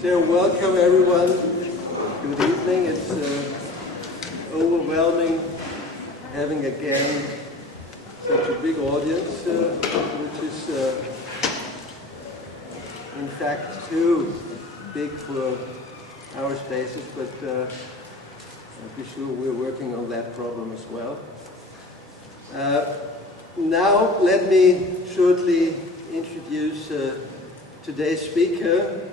So welcome everyone. Good evening. It's overwhelming having again such a big audience, which is in fact too big for our spaces, but be sure we're working on that problem as well. Now let me shortly introduce today's speaker,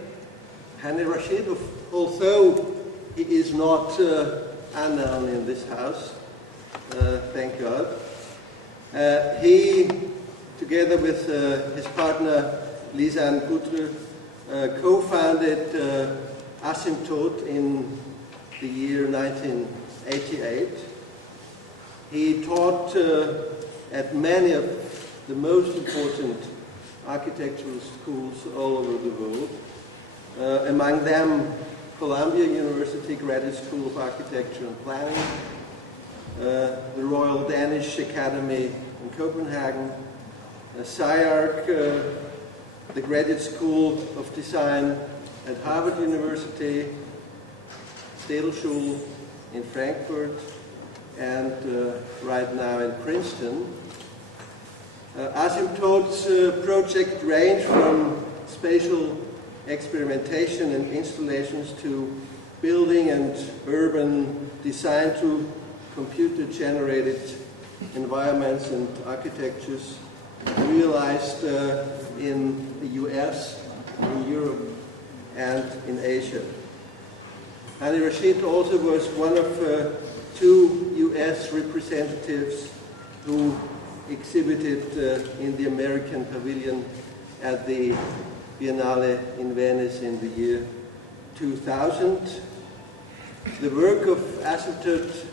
Hani Rashid, although he is not unknown in this house, thank God. He, together with his partner Lisanne Coutre, co-founded Asymptote in the year 1988. He taught at many of the most important architectural schools all over the world, among them Columbia University Graduate School of Architecture and Planning, the Royal Danish Academy in Copenhagen, SCIARC, the Graduate School of Design at Harvard University, Städelschule in Frankfurt, and right now in Princeton. Asymptote's project range from spatial experimentation and installations to building and urban design to computer-generated environments and architectures realized in the US, in Europe, and in Asia. Hani Rashid also was one of two US representatives who exhibited in the American Pavilion at the Biennale in Venice in the year 2000. The work of Asymptote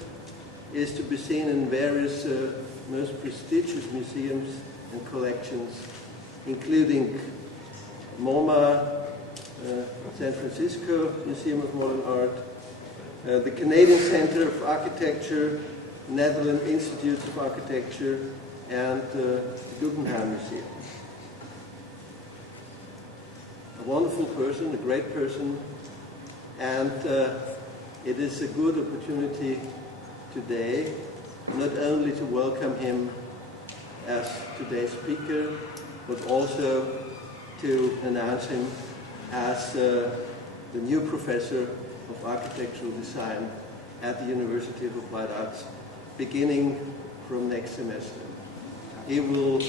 is to be seen in various most prestigious museums and collections, including MoMA, San Francisco Museum of Modern Art, the Canadian Centre of Architecture, Netherlands Institute of Architecture, and the Guggenheim Museum. A wonderful person, a great person, and it is a good opportunity today not only to welcome him as today's speaker, but also to announce him as the new professor of architectural design at the University of Applied Arts, beginning from next semester. He will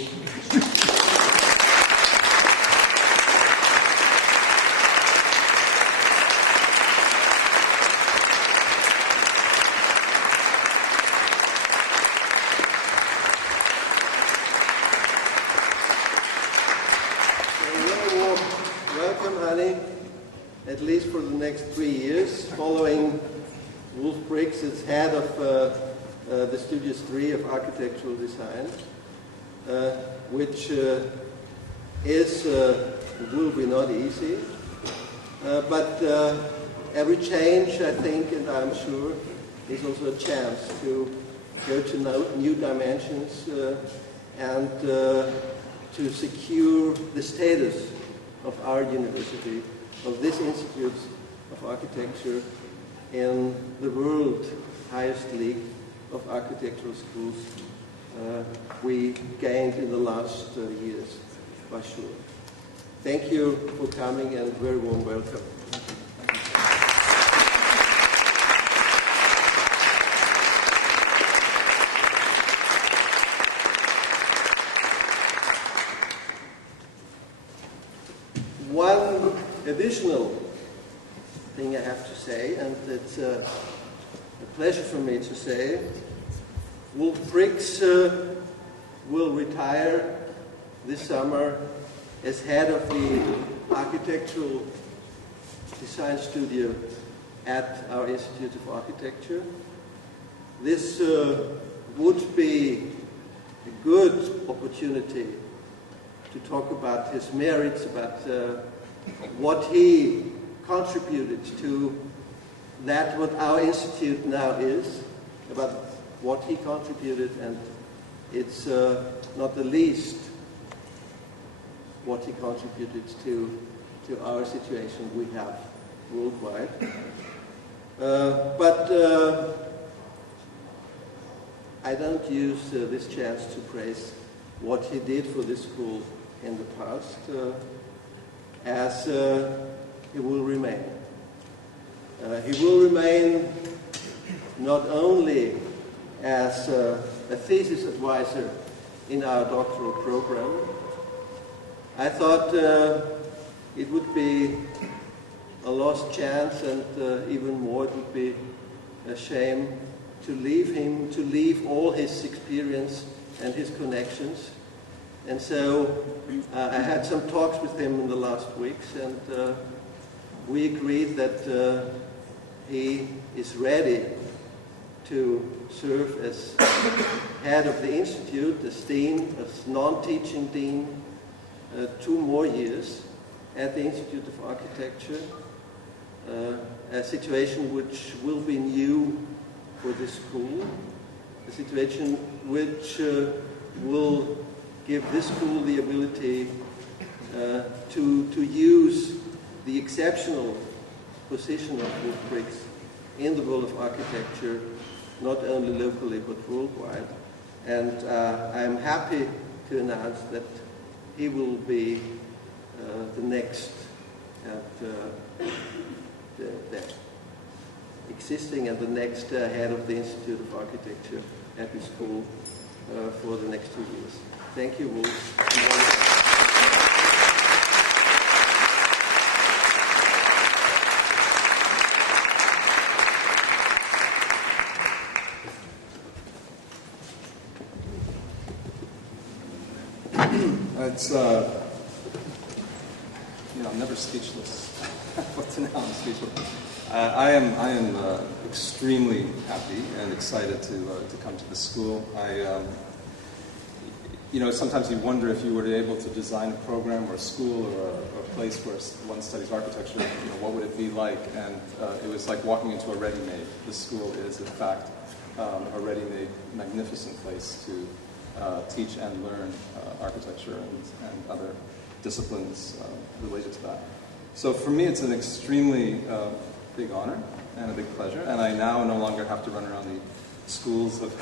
welcome, Hani, at least for the next 3 years, following Wolf Briggs as head of the Studios 3 of Architectural Design, which will be not easy, but every change, I think, and I'm sure, is also a chance to go to new dimensions and to secure the status of our university, of this Institute of Architecture in the world highest league of architectural schools we gained in the last years, for sure. Thank you for coming and very warm welcome. One additional thing I have to say, and it's a pleasure for me to say, Wolf Briggs will retire this summer as head of the architectural design studio at our Institute of Architecture. This would be a good opportunity to talk about his merits, about what he contributed to that what our institute now is, about what he contributed, and it's not the least what he contributed to our situation we have worldwide. I don't use this chance to praise what he did for this school in the past, as he will remain. He will remain not only as a thesis advisor in our doctoral program. I thought it would be a lost chance, and even more, it would be a shame to leave him, to leave all his experience and his connections. And so I had some talks with him in the last weeks, and we agreed that he is ready to serve as head of the institute, as dean, as non-teaching dean, 2 more years at the Institute of Architecture, a situation which will be new for this school, a situation which will give this school the ability to use the exceptional position of wood bricks in the world of architecture, not only locally but worldwide. And I'm happy to announce that he will be the next the existing and the next head of the Institute of Architecture at the school for the next 2 years. Thank you, Wolf. It's, I'm never speechless, but now I'm speechless. I am extremely happy and excited to come to the school. Sometimes you wonder if you were able to design a program or a school or a place where one studies architecture, what would it be like? And it was like walking into a ready-made. This school is, in fact, a ready-made, magnificent place to teach and learn architecture and other disciplines related to that. So for me, it's an extremely big honor and a big pleasure, and I now no longer have to run around the schools of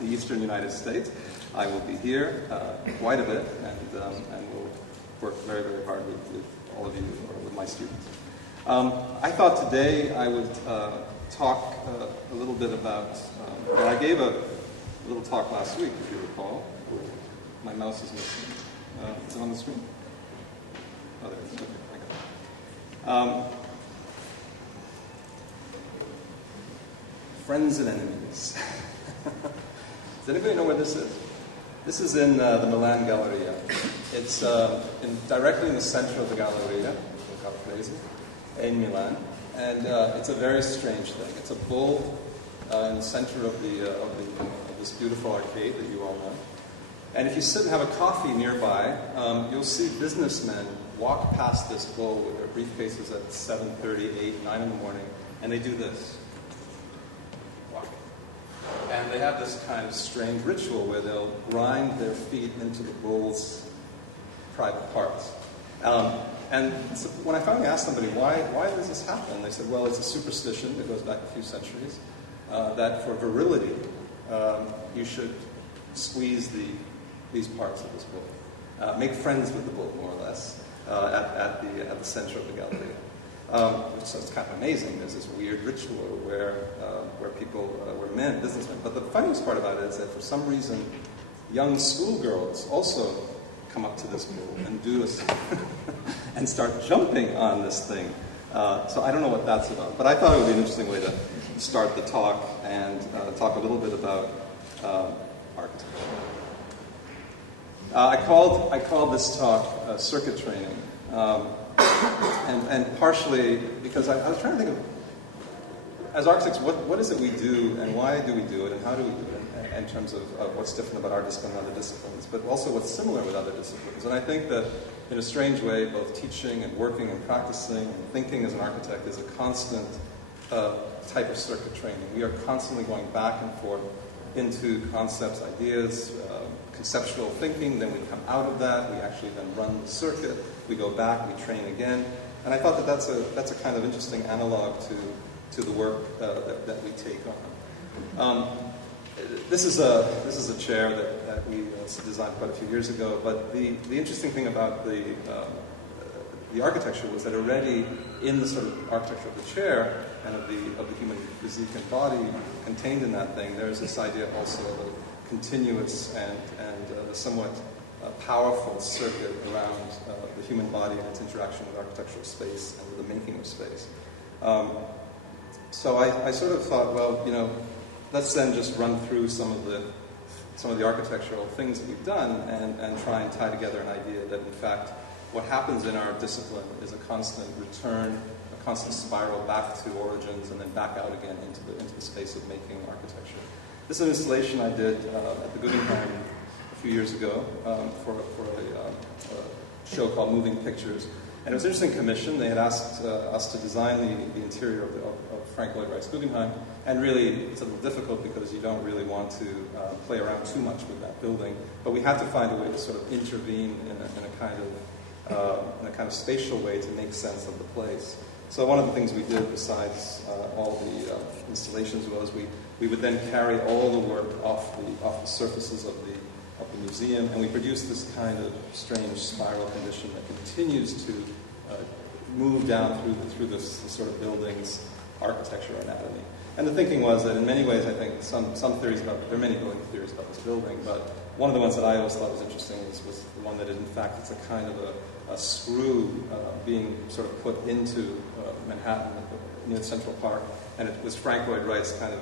the eastern United States. I will be here quite a bit, and will work very, very hard with all of you, or with my students. I thought today I would talk a little bit about, I gave a little talk last week, if you recall. My mouse is missing. Is it on the screen? Oh, there it is. Okay, I got it. Friends and enemies. Does anybody know where this is? This is in the Milan Galleria. It's directly in the center of the Galleria, in Milan, and it's a very strange thing. It's a bull in the center of this beautiful arcade that you all know. And if you sit and have a coffee nearby, you'll see businessmen walk past this bull with their briefcases at 7:30, 8, 9 in the morning, and they do this. Walk. And they have this kind of strange ritual where they'll grind their feet into the bull's private parts. And so when I finally asked somebody, why does this happen? They said, well, it's a superstition that goes back a few centuries, that for virility, you should squeeze these parts of this bull. Make friends with the bull, more or less, at the center of the Galleria. Which sounds kind of amazing. There's this weird ritual where people, where men, businessmen. But the funniest part about it is that for some reason, young schoolgirls also come up to this bull and do this and start jumping on this thing. So I don't know what that's about. But I thought it would be an interesting way to start the talk and talk a little bit about architecture. I called this talk circuit training, and partially because I was trying to think of, as architects, what is it we do, and why do we do it, and how do we do it, in terms of what's different about our discipline and other disciplines, but also what's similar with other disciplines. And I think that, in a strange way, both teaching and working and practicing and thinking as an architect is a constant type of circuit training. We are constantly going back and forth into concepts, ideas, conceptual thinking, then we come out of that, we actually then run the circuit, we go back, we train again. And I thought that that's a kind of interesting analog to the work that we take on. This is a chair that we designed quite a few years ago. But the interesting thing about the architecture was that already in the sort of architecture of the chair and of the human physique and body contained in that thing, there's this idea also of a continuous and somewhat powerful circuit around the human body and its interaction with architectural space and with the making of space. So I sort of thought, well, let's then just run through some of the architectural things that we've done and try and tie together an idea that, in fact, what happens in our discipline is a constant return, a constant spiral back to origins and then back out again into the space of making architecture. This is an installation I did at the Guggenheim a few years ago for a show called Moving Pictures. And it was an interesting commission. They had asked us to design the interior of Frank Lloyd Wright's Guggenheim. And really, it's a little difficult because you don't really want to play around too much with that building. But we had to find a way to sort of intervene in a kind of spatial way to make sense of the place. So one of the things we did, besides all the installations, was we would then carry all the work off the surfaces of the museum, and we produced this kind of strange spiral condition that continues to move down through this sort of building's architecture anatomy. And the thinking was that in many ways, I think some theories there are many building theories about this building, but one of the ones that I always thought was interesting was the one that in fact it's a kind of a screw being sort of put into Manhattan near Central Park, and it was Frank Lloyd Wright's kind of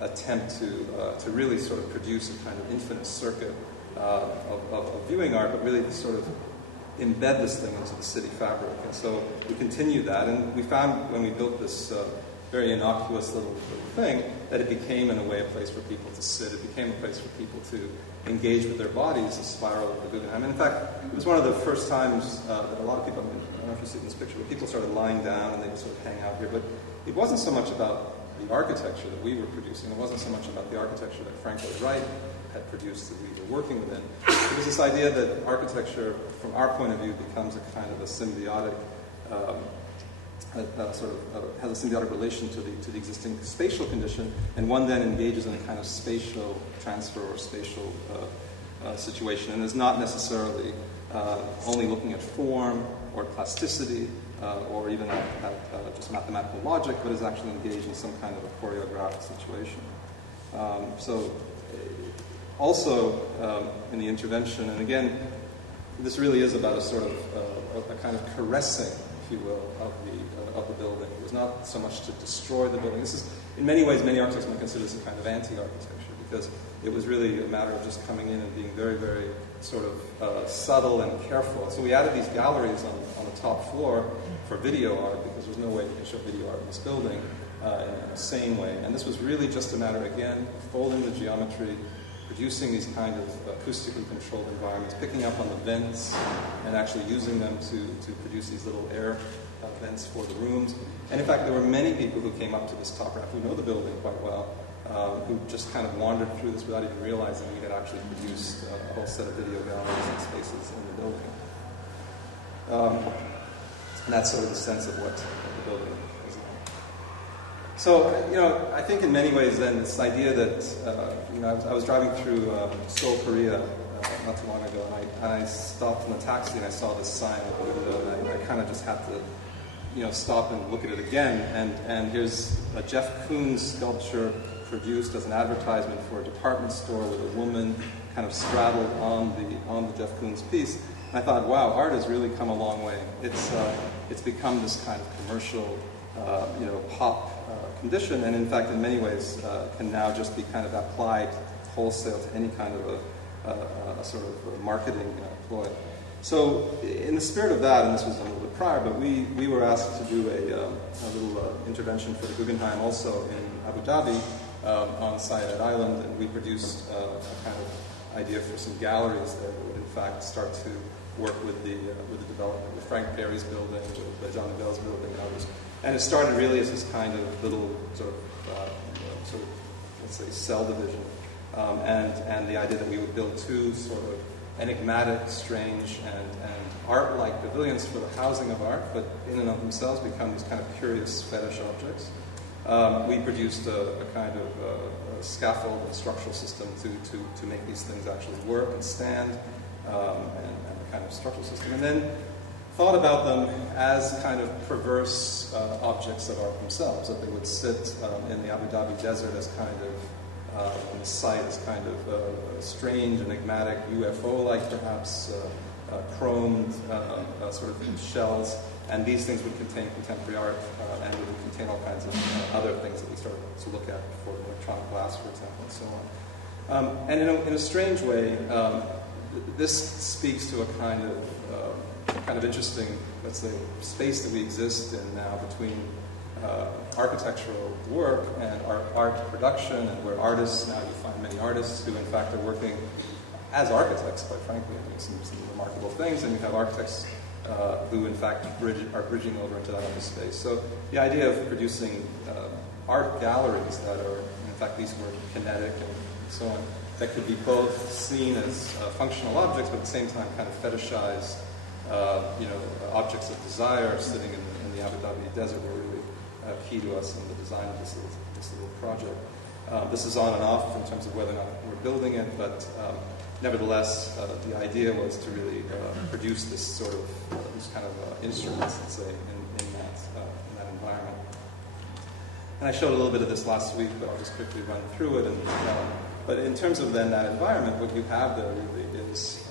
attempt to really sort of produce a kind of infinite circuit of viewing art, but really to sort of embed this thing into the city fabric. And so we continued that, and we found when we built this very innocuous little thing that it became in a way a place for people to sit. It became a place for people to engage with their bodies, the spiral of the Guggenheim. And in fact, it was one of the first times that a lot of people, I don't know if you see in this picture, but people started lying down and they would sort of hang out here. But it wasn't so much about the architecture that we were producing. It wasn't so much about the architecture that Frank Lloyd Wright had produced that we were working within. It was this idea that architecture, from our point of view, becomes a kind of a symbiotic, has a symbiotic relation to the existing spatial condition, and one then engages in a kind of spatial transfer or spatial situation, and is not necessarily only looking at form or plasticity or even at just mathematical logic, but is actually engaged in some kind of a choreographed situation. Also in the intervention, and again, this really is about a sort of a kind of caressing, if you will, of the building. It was not so much to destroy the building. This is, in many ways, many architects might consider this a kind of anti-architecture, because it was really a matter of just coming in and being very, very sort of subtle and careful. So we added these galleries on the top floor for video art, because there's no way you can show video art in this building in a sane way. And this was really just a matter, again, folding the geometry, producing these kind of acoustically controlled environments, picking up on the vents and actually using them to produce these little air vents for the rooms. And in fact, there were many people who came up to this top rack who know the building quite well, who just kind of wandered through this without even realizing we had actually produced a whole set of video galleries and spaces in the building. And that's sort of the sense of what the building is like. So, I think in many ways then this idea that, I was driving through Seoul, Korea not too long ago, and I stopped in a taxi and I saw this sign at the window, and I kind of just had to, stop and look at it again. And here's a Jeff Koons sculpture produced as an advertisement for a department store with a woman kind of straddled on the Jeff Koons piece. And I thought, wow, art has really come a long way. It's become this kind of commercial, pop condition, and in fact, in many ways, can now just be kind of applied wholesale to any kind of a sort of marketing ploy. So, in the spirit of that, and this was a little bit prior, but we were asked to do a little intervention for the Guggenheim also in Abu Dhabi on Syed Island, and we produced a kind of idea for some galleries that would in fact start to work with the development, with Frank Perry's building, with John Neville's building, and others. And it started really as this kind of little sort of let's say, cell division, and the idea that we would build two sort of enigmatic, strange, and art-like pavilions for the housing of art, but in and of themselves become these kind of curious fetish objects. We produced a kind of a scaffold and structural system to make these things actually work and stand, and a kind of structural system. And then thought about them as kind of perverse objects of art themselves, that they would sit in the Abu Dhabi desert as kind of, on the site as kind of strange, enigmatic, UFO-like perhaps, chromed sort of shells, and these things would contain contemporary art and would contain all kinds of other things that we started to look at for electronic glass, for example, and so on. And in a strange way, this speaks to a kind of interesting, let's say, space that we exist in now between architectural work and art production, and where artists, now you find many artists who in fact are working as architects, quite frankly, and doing some remarkable things, and you have architects who in fact are bridging over into that other space. So the idea of producing art galleries that are, in fact, these were kinetic and so on, that could be both seen as functional objects, but at the same time kind of fetishized, objects of desire sitting in the Abu Dhabi desert were really key to us in the design of this little project. This is on and off in terms of whether or not we're building it, but nevertheless, the idea was to really produce this sort of these kind of instruments, let's say, in that environment. And I showed a little bit of this last week, but I'll just quickly run through it. But in terms of then that environment, what you have there really is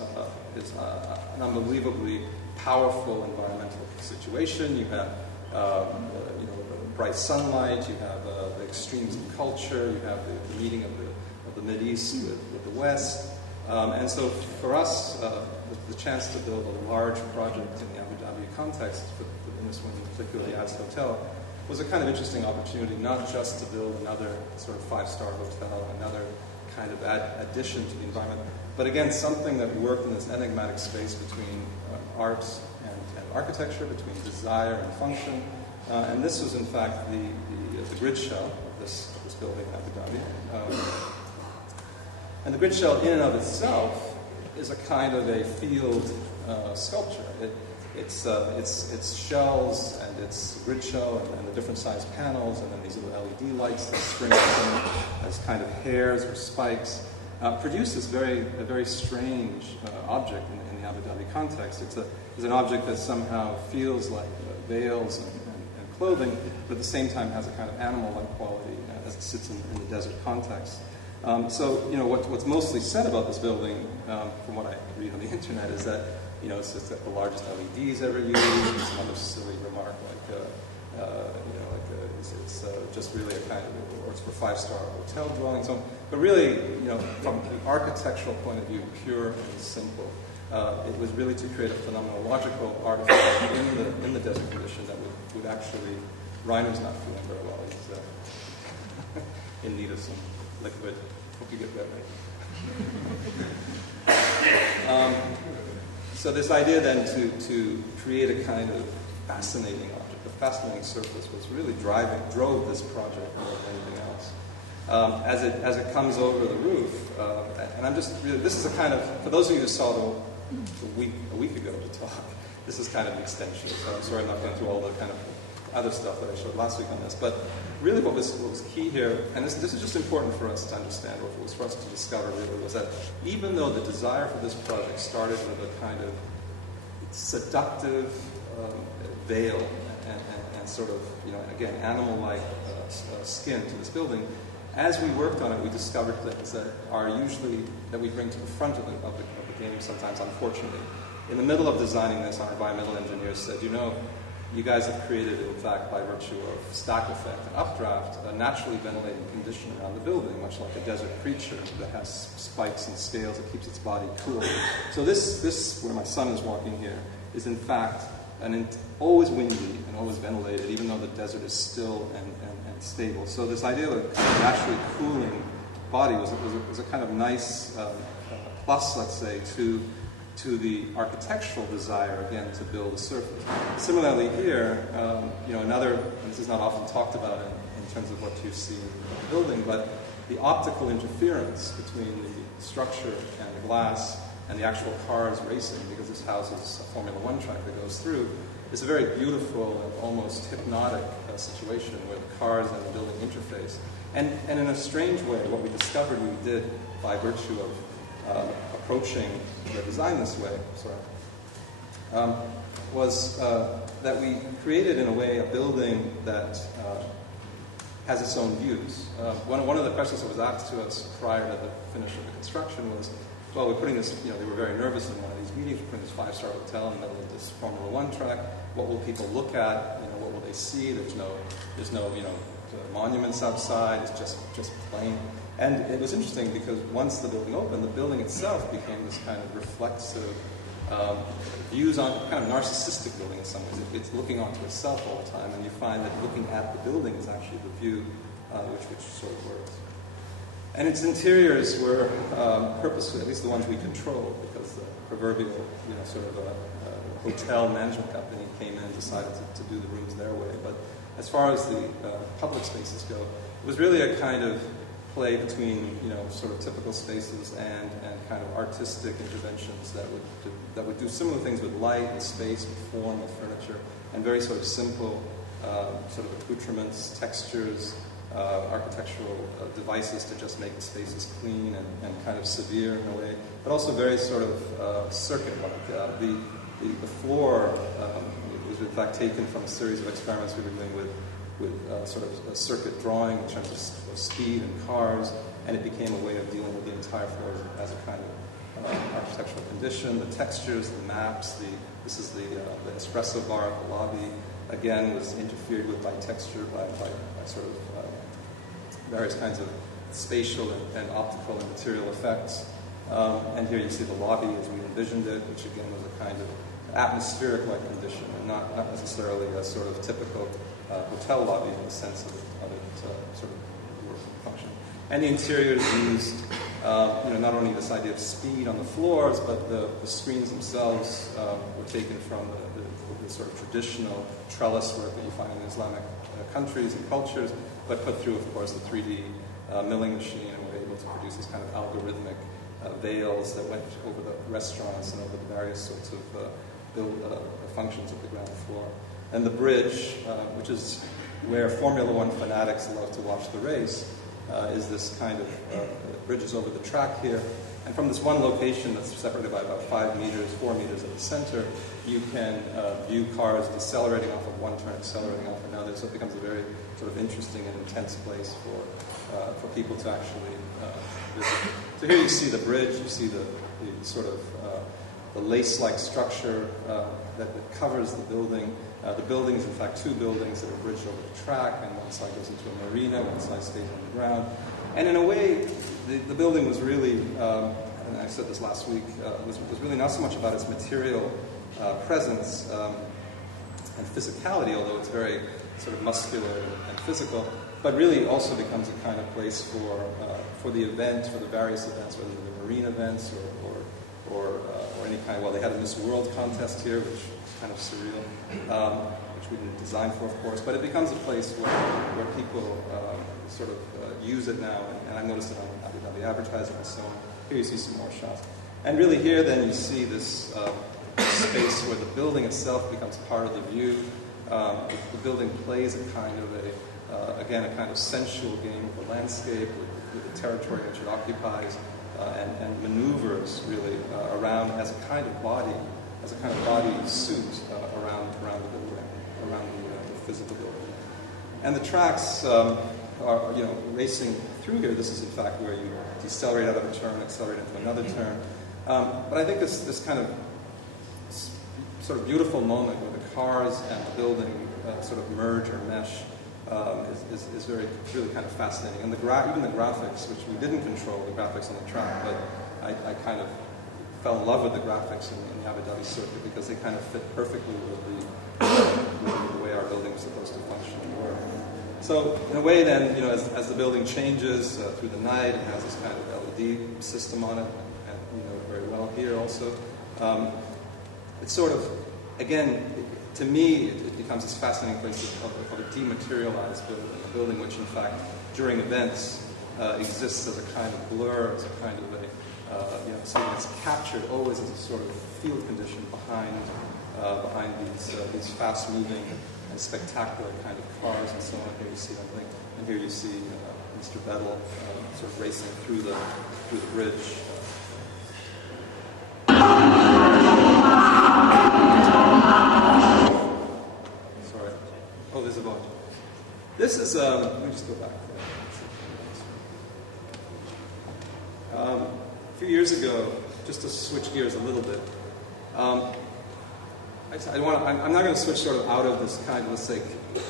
an unbelievably powerful environmental situation. You have bright sunlight. You have the extremes of culture. You have the meeting of the Mideast with the West. And so for us, the chance to build a large project in the Abu Dhabi context, in this one particularly as hotel, was a kind of interesting opportunity, not just to build another sort of five-star hotel, another kind of addition to the environment, but again, something that worked in this enigmatic space between art and architecture, between desire and function. And this was, in fact, the grid shell of this building, Abu Dhabi. And the grid shell, in and of itself, is a kind of a field sculpture. It's shells and it's grid shell and the different sized panels, and then these little LED lights that spring them as kind of hairs or spikes, produce this a very strange object in the Abu Dhabi context. It's an object that somehow feels like veils and clothing, but at the same time has a kind of animal-like quality as it sits in the desert context. So what's mostly said about this building, from what I read on the internet, is that it's just the largest LEDs ever used. And some other silly remark it's just really a kind of, or it's for five-star hotel dwelling. So, but really, from the architectural point of view, pure and simple, it was really to create a phenomenological artifact in the desert condition that would actually. Reiner's not feeling very well. He's in need of some liquid. Hope you get that right. So this idea then to create a kind of fascinating object, a fascinating surface, was really drove this project more than anything else. As it comes over the roof, and I'm just really, this is a kind of, for those of you who saw a week ago to talk, this is kind of an extension. So I'm sorry I'm not going through all the kind of other stuff that I showed last week on this, but really what was key here, and this is just important for us to understand, or was for us to discover really, was that even though the desire for this project started with a kind of seductive veil and sort of, again, animal-like skin to this building, as we worked on it, we discovered things that we bring to the front of the game sometimes, unfortunately. In the middle of designing this, our environmental engineers said, you guys have created, in fact, by virtue of stack effect and updraft, a naturally ventilated condition around the building, much like a desert creature that has spikes and scales that keeps its body cool. So this, where my son is walking here, is in fact always windy and always ventilated, even though the desert is still and stable. So this idea of a naturally cooling body was a kind of nice plus, let's say, to the architectural desire, again, to build a surface. Similarly here, another, and this is not often talked about in terms of what you see in the building, but the optical interference between the structure and the glass and the actual cars racing, because this houses a Formula One track that goes through, is a very beautiful and almost hypnotic situation where the cars and the building interface. And in a strange way, what we discovered we did by virtue of approaching the design this way, was that we created, in a way, a building that has its own views. One of the questions that was asked to us prior to the finish of the construction was, well, we're putting this, they were very nervous in one of these meetings, we're putting this 5-star hotel in the middle of this Formula One track. What will people look at? What will they see? There's no monuments outside. It's just plain. And it was interesting because once the building opened, the building itself became this kind of reflexive views on, kind of narcissistic building in some ways. It's looking onto itself all the time, and you find that looking at the building is actually the view which sort of works. And its interiors were purposefully, at least the ones we controlled, because the proverbial, sort of a hotel management company came in and decided to do the rooms their way. But as far as the public spaces go, it was really a kind of play between, sort of typical spaces and kind of artistic interventions that would do similar things with light and space, with form, with furniture, and very sort of simple sort of accoutrements, textures, architectural devices to just make the spaces clean and kind of severe in a way, but also very sort of circuit-like. The floor was in fact taken from a series of experiments we were doing with sort of a circuit drawing in terms of speed and cars, and it became a way of dealing with the entire floor as a kind of architectural condition. The textures, the maps, this is the espresso bar at the lobby, again, was interfered with by texture, by sort of various kinds of spatial and optical and material effects. And here you see the lobby as we envisioned it, which again was a kind of atmospheric-like condition, and not necessarily a sort of typical hotel lobby in the sense of it sort of working function. And the interiors used, not only this idea of speed on the floors, but the screens themselves were taken from the sort of traditional trellis work that you find in Islamic countries and cultures, but put through, of course, the 3D milling machine, and were able to produce these kind of algorithmic veils that went over the restaurants and over the various sorts of functions of the ground floor. And the bridge, which is where Formula One fanatics love to watch the race, is this kind of bridges over the track here. And from this one location that's separated by about 5 meters, 4 meters at the center, you can view cars decelerating off of one turn, accelerating off another. So it becomes a very sort of interesting and intense place for people to actually visit. So here you see the bridge, you see the sort of the lace-like structure that covers the building. The buildings, in fact, 2 buildings that are bridged over the track, and one side goes into a marina, one side stays on the ground. And in a way, the building was really, and I said this last week, was really not so much about its material presence and physicality, although it's very sort of muscular and physical, but really also becomes a kind of place for the event, for the various events, whether they're marine events or any kind. Well, they had a Miss World contest here, which is kind of surreal, which we didn't design for, of course. But it becomes a place where people sort of use it now, and I've noticed it on Abu Dhabi advertising and so on. Here you see some more shots, and really here then you see this space where the building itself becomes part of the view. The building plays a kind of again a kind of sensual game with the landscape, with the territory which it occupies. And maneuvers really around as a kind of body suit around the building, around the physical building. And the tracks are racing through here. This is in fact where you decelerate out of a turn, accelerate into another turn. But I think this kind of sort of beautiful moment where the cars and the building sort of merge or mesh is really kind of fascinating. And even the graphics, which we didn't control, the graphics on the track, but I kind of fell in love with the graphics in the Abu Dhabi circuit because they kind of fit perfectly with the way our building was supposed to function and work. So in a way then, as the building changes through the night, it has this kind of LED system on it, and very well here also. It's sort of, again, to me, it becomes this fascinating place of a dematerialized building, a building which, in fact, during events exists as a kind of blur, as a kind of something that's captured always as a sort of field condition behind these fast-moving and spectacular kind of cars and so on. Here you see something, and here you see Mr. Bettel sort of racing through the bridge. Sorry. Oh, there's a bunch. This is, let me just go back there. A few years ago, just to switch gears a little bit, I'm not going to switch sort of out of this kind of, let's say,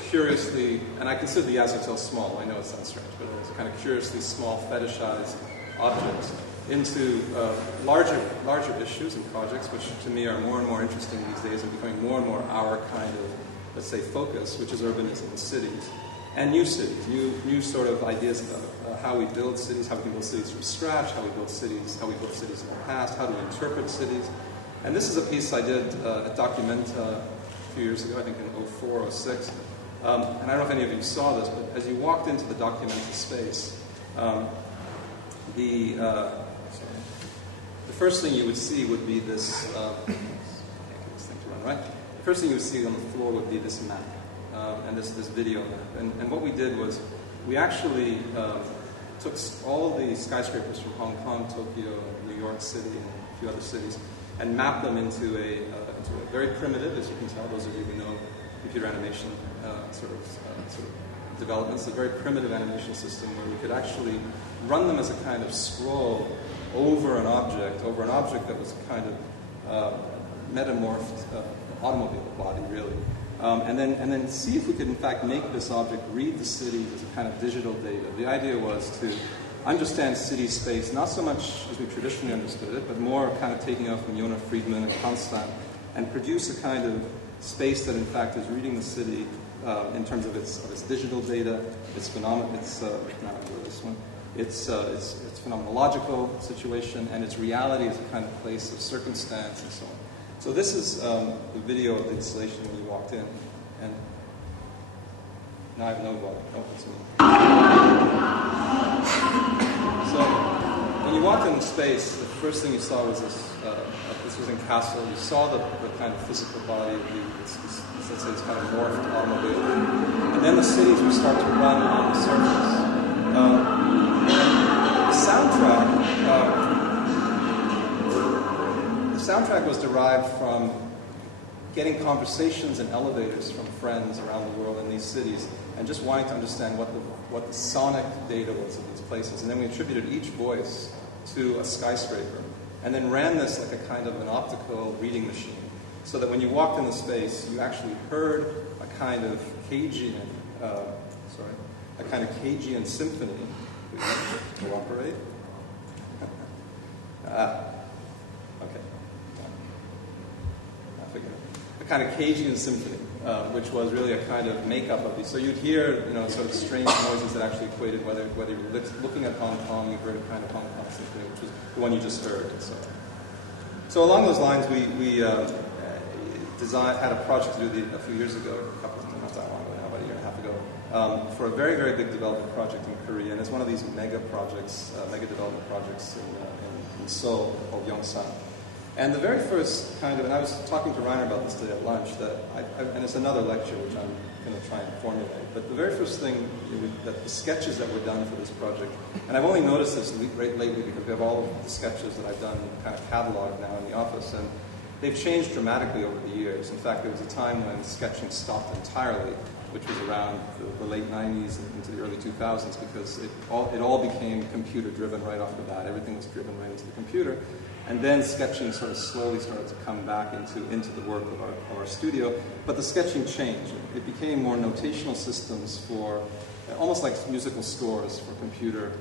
curiously, and I consider the Azratel small, I know it sounds strange, but it's kind of curiously small, fetishized objects into larger issues and projects, which to me are more and more interesting these days and becoming more and more our kind of, let's say, focus, which is urbanism in cities. And new cities, new sort of ideas about how we build cities, how we can build cities from scratch, how we build cities in the past, how do we interpret cities. And this is a piece I did at Documenta a few years ago, I think in 04, 06. And I don't know if any of you saw this, but as you walked into the Documenta space, the first thing you would see would be this, can't get this thing to run right. The first thing you would see on the floor would be this map. And this video map. And what we did was we actually took all the skyscrapers from Hong Kong, Tokyo, New York City, and a few other cities, and mapped them into a very primitive, as you can tell, those of you who know computer animation sort of developments, a very primitive animation system where we could actually run them as a kind of scroll over an object that was a kind of metamorphed automobile body, really. And then see if we could, in fact, make this object read the city as a kind of digital data. The idea was to understand city space, not so much as we traditionally understood it, but more kind of taking off from Yona Friedman and Constant, and produce a kind of space that, in fact, is reading the city in terms of its digital data, its phenomenological situation, and its reality as a kind of place of circumstance and so on. So this is the video of the installation when you walked in, and now I have no volume. Oh, it's me. So when you walked into space, the first thing you saw was this. This was in Kassel. You saw the kind of physical body of let's say, this kind of morphed automobile, and then the cities would start to run on the surface. The soundtrack. The soundtrack was derived from getting conversations in elevators from friends around the world in these cities, and just wanting to understand what the sonic data was of these places. And then we attributed each voice to a skyscraper, and then ran this like a kind of an optical reading machine, so that when you walked into space, you actually heard a kind of Cagean, symphony. Please cooperate. Okay. A kind of Cagean symphony, which was really a kind of makeup of these. So you'd hear, sort of strange noises that actually equated whether you were looking at Hong Kong, you heard a kind of Hong Kong symphony, which was the one you just heard. And so along those lines, we had a project to do a few years ago, not that long ago now, about a year and a half ago, for a very, very big development project in Korea. And it's one of these mega development projects in Seoul called Yongsan. And the very first kind of, and I was talking to Rainer about this today at lunch, and it's another lecture which I'm going to try and formulate, but the very first thing that the sketches that were done for this project, and I've only noticed this lately because we have all of the sketches that I've done kind of cataloged now in the office, and they've changed dramatically over the years. In fact, there was a time when sketching stopped entirely, which was around the late 90s and into the early 2000s, because it all became computer-driven right off the bat. Everything was driven right into the computer. And then sketching sort of slowly started to come back into the work of our studio. But the sketching changed. It became more notational systems for, almost like musical scores for computer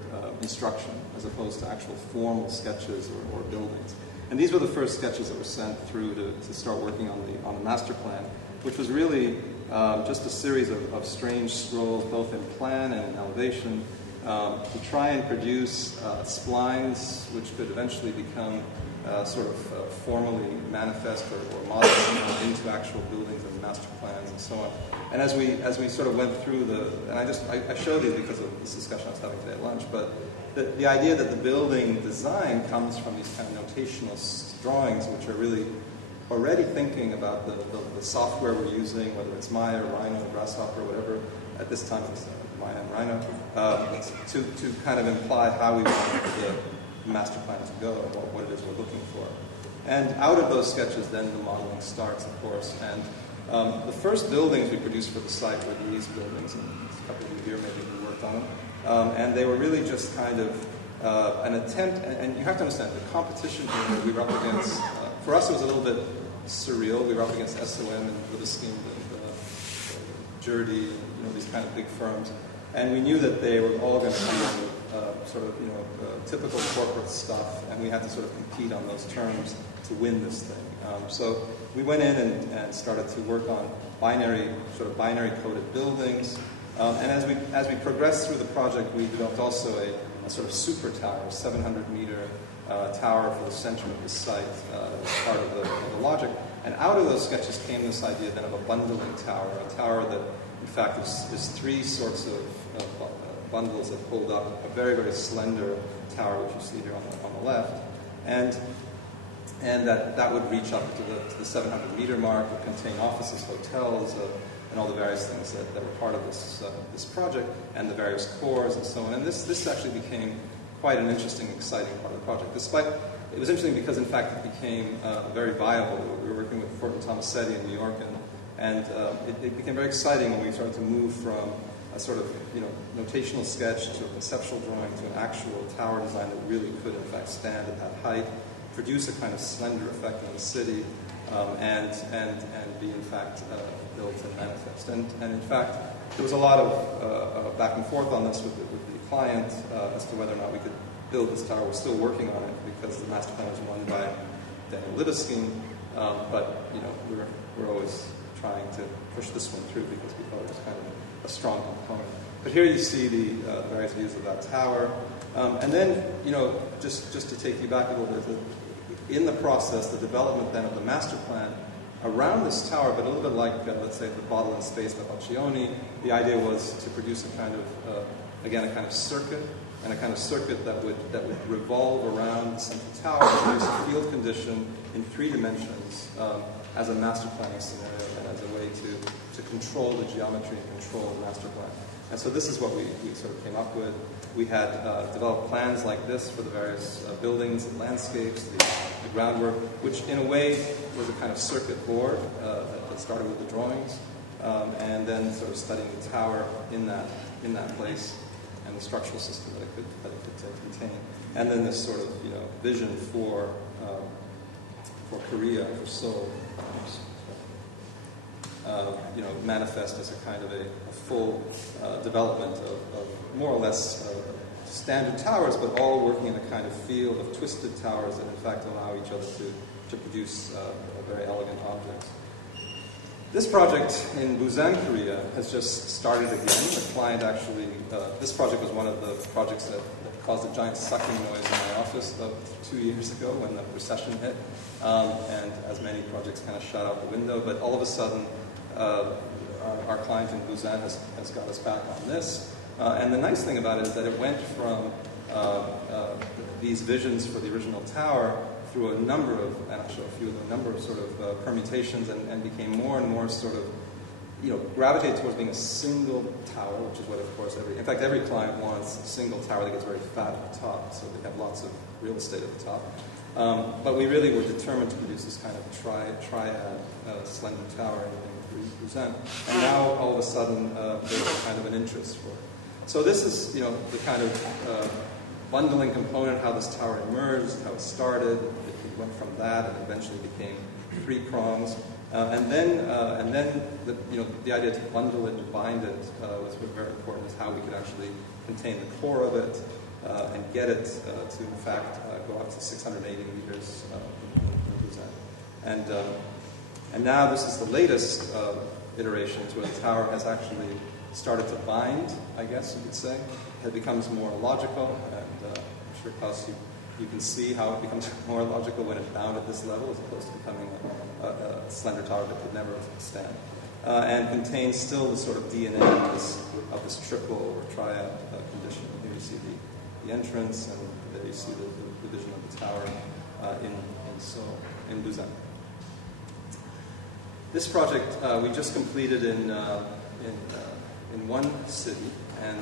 instruction, as opposed to actual formal sketches or buildings. And these were the first sketches that were sent through to start working on the master plan, which was really just a series of strange scrolls, both in plan and in elevation, to try and produce splines which could eventually become sort of formally manifest or model into actual buildings and master plans and so on. And as we sort of went through and I showed these because of this discussion I was having today at lunch, but the idea that the building design comes from these kind of notational drawings, which are really already thinking about the software we're using, whether it's Maya, Rhino, Grasshopper, whatever. At this time, it's Maya and Rhino, to kind of imply how we want the master plan to go, what it is we're looking for. And out of those sketches, then the modeling starts, of course. And the first buildings we produced for the site were these buildings, and a couple of you here maybe who worked on them. And they were really just kind of an attempt, and you have to understand, the competition here we were up against, for us it was a little bit surreal. We were up against SOM and Witherspoon and Jurdy, these kind of big firms. And we knew that they were all going to do typical corporate stuff, and we had to sort of compete on those terms to win this thing. So we went in and started to work on binary coded buildings. And as we progressed through the project, we developed also a sort of super tower, 700-meter tower for the center of the site as part of the logic. And out of those sketches came this idea then of a bundling tower, a tower that, in fact, is three sorts of bundles that hold up a very, very slender tower, which you see here on the left. And that would reach up to the 700-meter mark, would contain offices, hotels, and all the various things that were part of this project, and the various cores and so on. And this actually became quite an interesting, exciting part of the project. It was interesting because, in fact, it became very viable. We were working with Fort and Tomasetti in New York, and it became very exciting when we started to move from a sort of notational sketch to a conceptual drawing to an actual tower design that really could, in fact, stand at that height, produce a kind of slender effect in the city, and be, in fact, built and manifest. And in fact, there was a lot of back and forth on this with the client as to whether or not we could build this tower. We're still working on it because the master plan was won by Daniel Libeskind, but we're always trying to push this one through because we thought it was kind of a strong component. But here you see the various views of that tower. And then, just to take you back a little bit, in the process, the development then of the master plan around this tower, but a little bit like, let's say, the Bottle in Space by Boccioni, the idea was to produce a kind of, again, a kind of circuit, and a kind of circuit that would revolve around the central tower, produce a field condition in 3 dimensions as a master planning scenario and as a way to control the geometry and control the master plan. And so this is what we sort of came up with. We had developed plans like this for the various buildings and landscapes, the groundwork, which in a way was a kind of circuit board that started with the drawings, and then sort of studying the tower in that place and the structural system that it could contain. And then this sort of vision for Korea, for Seoul, manifest as a kind of a full development of more or less standard towers, but all working in a kind of field of twisted towers that in fact allow each other to produce very elegant objects. This project in Busan, Korea has just started again. The client actually, this project was one of the projects that caused a giant sucking noise in my office about 2 years ago when the recession hit, and as many projects kind of shut out the window, but all of a sudden our client in Busan has got us back on this. And the nice thing about it is that it went from these visions for the original tower through a number of, and I'll show a few of them, a number of sort of permutations and became more and more sort of, gravitated towards being a single tower, which is what, of course, every client wants a single tower that gets very fat at the top, so they have lots of real estate at the top. But we really were determined to produce this kind of triad slender tower in Busan. And now, all of a sudden, there's kind of an interest for it. So this is, the kind of bundling component, how this tower emerged, how it started. It went from that and eventually became 3 prongs. And then the idea to bundle it and bind it was very important, is how we could actually contain the core of it and get it to, in fact, go up to 680 meters in Busan. And now this is the latest iterations where the tower has actually started to bind, I guess you could say. It becomes more logical, and I'm sure Klaus, you You can see how it becomes more logical when it's bound at this level as opposed to becoming a slender tower that could never stand. And contains still the sort of DNA of this triple or triad condition. Here you see the entrance, and there you see the division of the tower in Busan. This project we just completed in one city and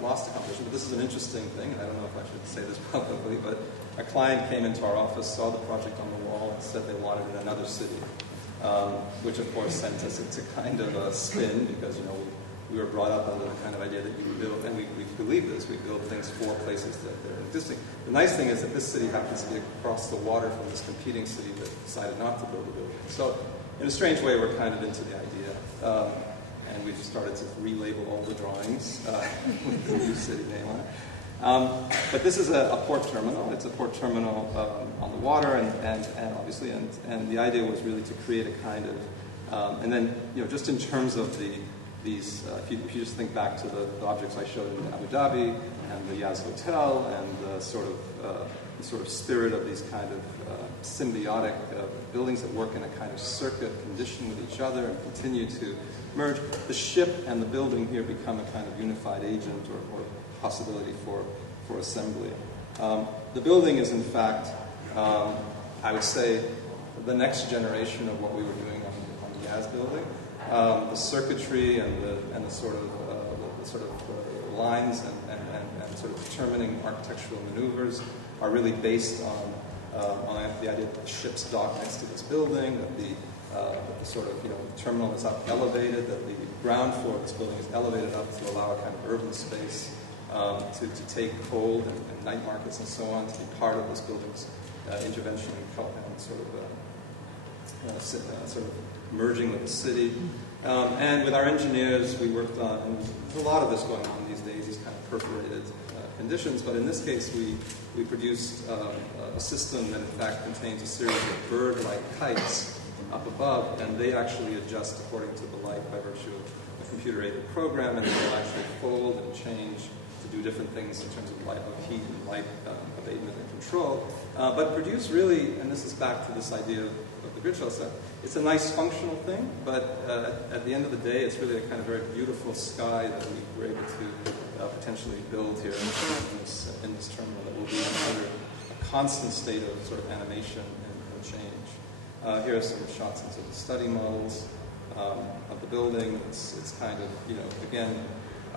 lost the competition. But this is an interesting thing, and I don't know if I should say this publicly, but a client came into our office, saw the project on the wall, and said they wanted it in another city. Which of course sent us into kind of a spin because we were brought up under the kind of idea that you build, and we believe this, we build things for places that they're existing. The nice thing is that this city happens to be across the water from this competing city that decided not to build a building. So in a strange way, we're kind of into the idea. And we've started to relabel all the drawings with the new city name on it. But this is a port terminal. It's a port terminal on the water, and obviously, and the idea was really to create a kind of, and then just in terms of these, if you just think back to the objects I showed in Abu Dhabi and the Yaz Hotel and the sort of spirit of these kind of symbiotic buildings that work in a kind of circuit condition with each other and continue to merge. The ship and the building here become a kind of unified agent or possibility for assembly. The building is, in fact, I would say, the next generation of what we were doing on the Yaz building. The circuitry and the sort of lines and sort of determining architectural maneuvers are really based on the idea that the ship's dock next to this building, that the sort of terminal is up elevated, that the ground floor of this building is elevated up to allow a kind of urban space to take hold and night markets and so on, to be part of this building's intervention and sort of merging with the city. And with our engineers, we worked on, and there's a lot of this going on these days, these kind of perforated conditions, but in this case we produced a system that in fact contains a series of bird-like kites up above, and they actually adjust according to the light by virtue of a computer-aided program, and they'll actually fold and change to do different things in terms of light, of heat and light abatement and control, but produce really, and this is back to this idea of the grid shell set, it's a nice functional thing, but at the end of the day, it's really a kind of very beautiful sky that we were able to potentially build here in this terminal that will be under a constant state of sort of animation and change. Here are some shots into the study models of the building. It's kind of, again,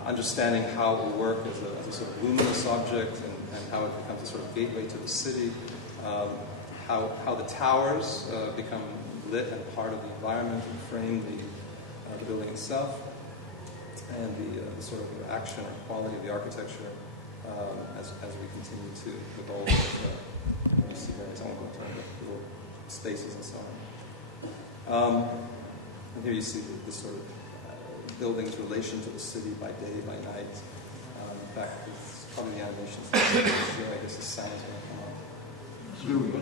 understanding how it will work as a sort of luminous object and how it becomes a sort of gateway to the city. How the towers become lit and part of the environment and frame the building itself, and the sort of action or quality of the architecture as we continue to evolve. You see various little spaces and so on. And here you see the sort of building's relation to the city by day, by night. In fact, it's probably the animations here. I guess the sound is going to come up. Here we go.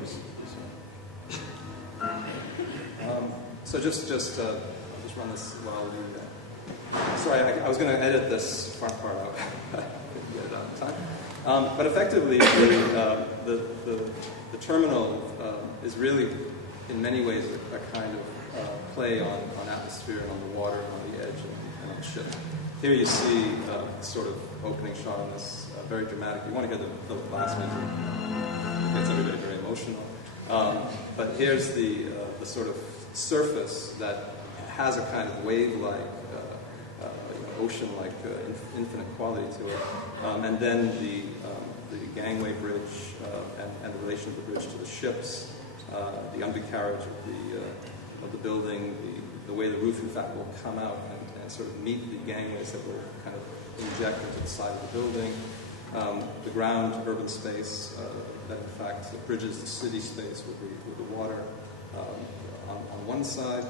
So just I'll just run this while we. Sorry, I was going to edit this part out. Get it out of time. But effectively, the terminal is really, in many ways, a kind of play on atmosphere and on the water and on the edge and on the ship. Here you see sort of opening shot on this very dramatic. You want to hear the last music. It gets everybody very emotional. But here's the sort of surface that has a kind of wave-like, ocean-like, infinite quality to it. And then the gangway bridge and the relation of the bridge to the ships, the undercarriage of the building, the way the roof, in fact, will come out and sort of meet the gangways that will kind of inject into the side of the building. The ground urban space that in fact bridges the city space with the water on one side,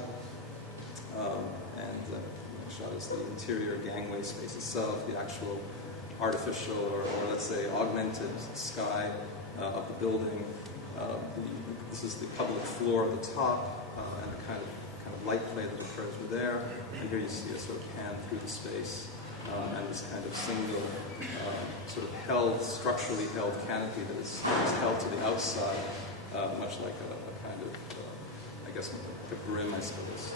and the next shot is the interior gangway space itself, the actual artificial or let's say augmented sky of the building. This is the public floor at the top, and the kind of light play that occurs through there. And here you see a sort of pan through the space and this kind of single, sort of structurally held canopy that is held to the outside, much like a kind of, I guess, like a brim, I suppose.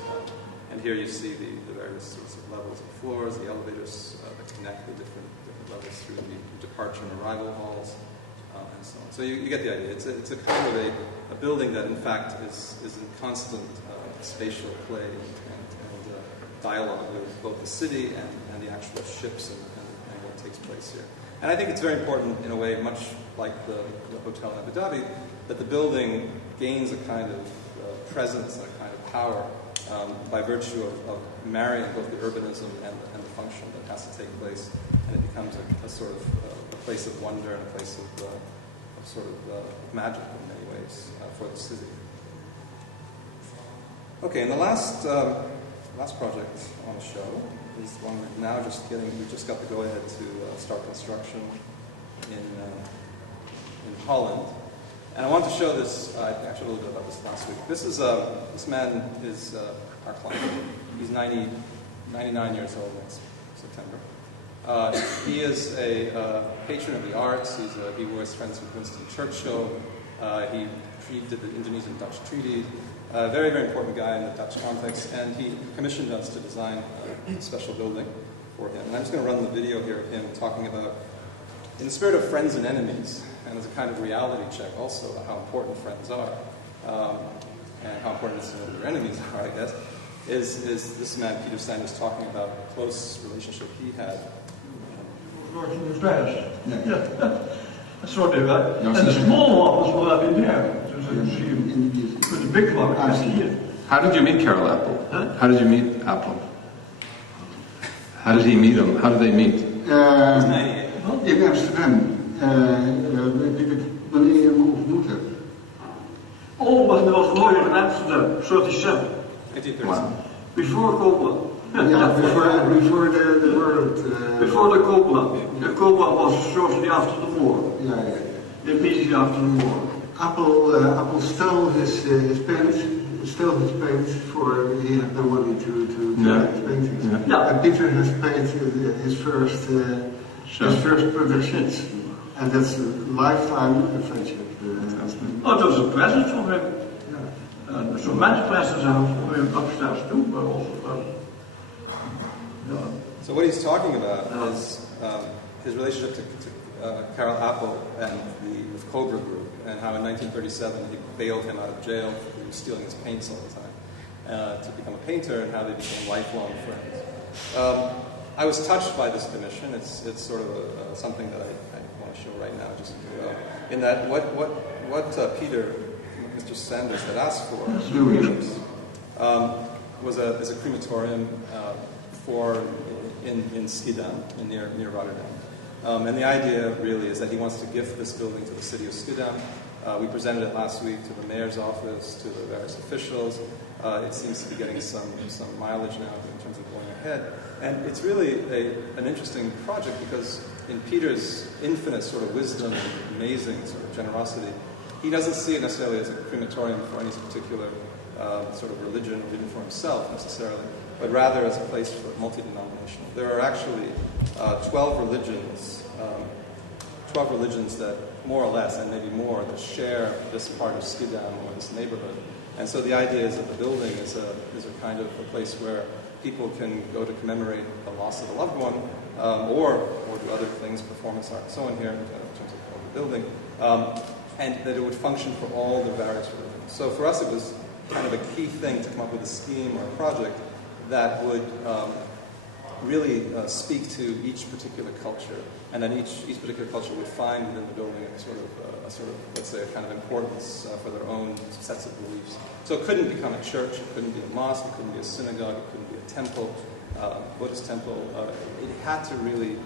And here you see the various sorts of levels of floors, the elevators that connect the different levels through the departure and arrival halls, and so on. So you get the idea. It's a kind of a building that, in fact, is in constant spatial play and dialogue with both the city and the actual ships and what takes place here. And I think it's very important, in a way, much like the hotel in Abu Dhabi, that the building gains a kind of presence and a kind of power by virtue of marrying both the urbanism and the function that has to take place, and it becomes a sort of a place of wonder and a place of sort of magic in many ways for the city. Okay, and the last project I want to show is one we're now we just got the go-ahead to start construction in Holland. And I want to show this, I actually a little bit about this last week. This man is our client. He's 99 years old next September. He is a patron of the arts. He was friends with Winston Churchill. He did the Indonesian-Dutch treaty. Very, very important guy in the Dutch context. And he commissioned us to design a special building for him. And I'm just going to run the video here of him talking about, in the spirit of friends and enemies, and as a kind of reality check also about how important friends are, and how important it is to know who their enemies are, I guess, is this man, Peter Sanders, talking about the close relationship he had. Working with fast. Yeah. Sort of, and the small one was what I've been there. So the big one, I see it. How did you meet Carol Apple? Huh? How did you meet Apple? How did he meet him? How did they meet? In Amsterdam. Wanneer je hem ontmoet hebt. Oh, maar dat was mooi in Amsterdam, 37. 1937. Wow. Before Coppola. Yeah, before the world. Before the Coppola. The Coppola was shortly after the war. Yeah. Immediately after the war. Apple stole his paint. For he had no money to buy his paintings. Yeah. And Peter has paid his first productions. And that's a lifetime friendship. Oh, that was a present for him. So many presents for him upstairs too, but also. So what he's talking about is his relationship to Carol Apple and the Cobra Group, and how in 1937 he bailed him out of jail for stealing his paints all the time to become a painter, and how they became lifelong friends. I was touched by this commission. It's sort of something that I want to show right now, just in that what Peter, Mr. Sanders, had asked for was a crematorium in Schiedam, near Rotterdam. And the idea really is that he wants to gift this building to the city of Schiedam. We presented it last week to the mayor's office, to the various officials. It seems to be getting some mileage now in terms of going ahead. And it's really an interesting project because in Peter's infinite sort of wisdom and amazing sort of generosity, he doesn't see it necessarily as a crematorium for any particular sort of religion or even for himself necessarily, but rather as a place for multi-denominational. There are actually 12 religions that more or less, and maybe more, that share this part of Schiedam or this neighborhood. And so the idea is that the building is a kind of a place where people can go to commemorate the loss of a loved one, or do other things, performance art, and so on here, in terms of the building, and that it would function for all the various religions. So for us, it was kind of a key thing to come up with a scheme or a project that would really speak to each particular culture, and then each particular culture would find within the building a sort of let's say a kind of importance for their own sets of beliefs. So it couldn't become a church, it couldn't be a mosque, it couldn't be a synagogue, it couldn't be a temple, Buddhist temple. It had to really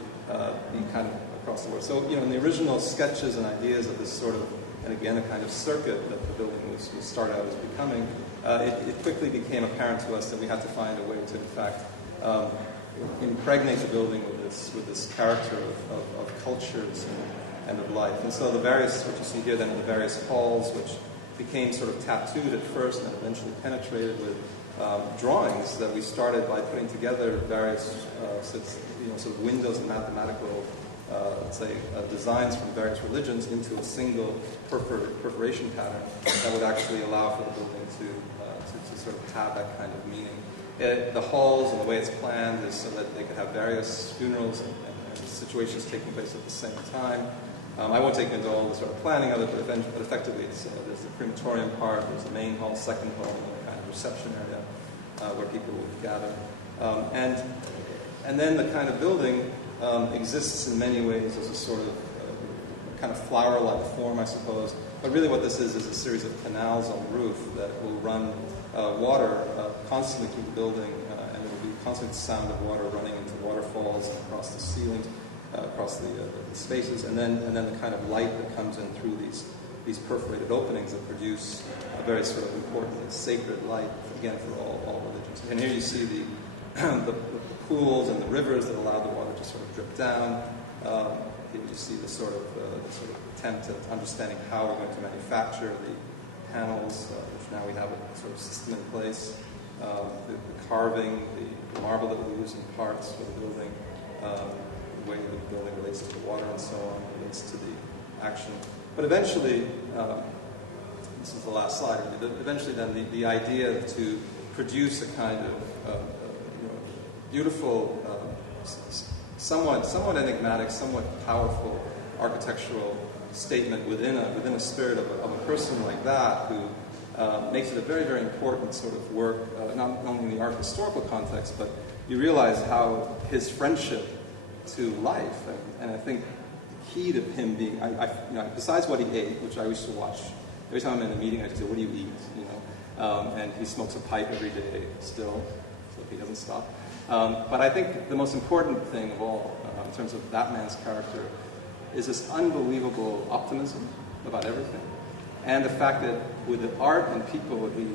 be kind of across the board. So in the original sketches and ideas of this sort of, and again a kind of circuit that the building was started out as becoming, it quickly became apparent to us that we had to find a way to, in fact, impregnate the building with this character of cultures and of life. And so the various, what you see here then, are the various halls, which became sort of tattooed at first and then eventually penetrated with drawings that we started by putting together various sort of windows and mathematical, let's say, designs from various religions into a single perforation pattern that would actually allow for the building to sort of have that kind of meaning. The halls and the way it's planned is so that they could have various funerals and situations taking place at the same time. I won't take into all the sort of planning of it, but effectively there's the crematorium part, there's the main hall, second hall, and the kind of reception area where people will gather. And then the kind of building exists in many ways as a sort of kind of flower-like form, I suppose. But really what this is a series of canals on the roof that will run water constantly through the building, and there will be constant sound of water running into waterfalls and across the ceilings, across the spaces, and then the kind of light that comes in through these perforated openings that produce a very sort of important and sacred light, again, for all religions. And here you see the pools and the rivers that allow the water to sort of drip down. Here you see the sort of attempt at understanding how we're going to manufacture the panels, which now we have a sort of system in place. The carving, the marble that we use in parts for the building, the way the building relates to the water and so on, relates to the action. But eventually, this is the last slide, eventually then the idea to produce a kind of beautiful, somewhat enigmatic, somewhat powerful architectural statement within a spirit of a person like that who makes it a very, very important sort of work, not only in the art historical context, but you realize how his friendship to life, and I think key to him being, besides what he ate, which I used to watch, every time I'm in a meeting I just say, what do you eat? And he smokes a pipe every day still, so he doesn't stop. But I think the most important thing of all, in terms of that man's character, is this unbelievable optimism about everything. And the fact that with the art and people, he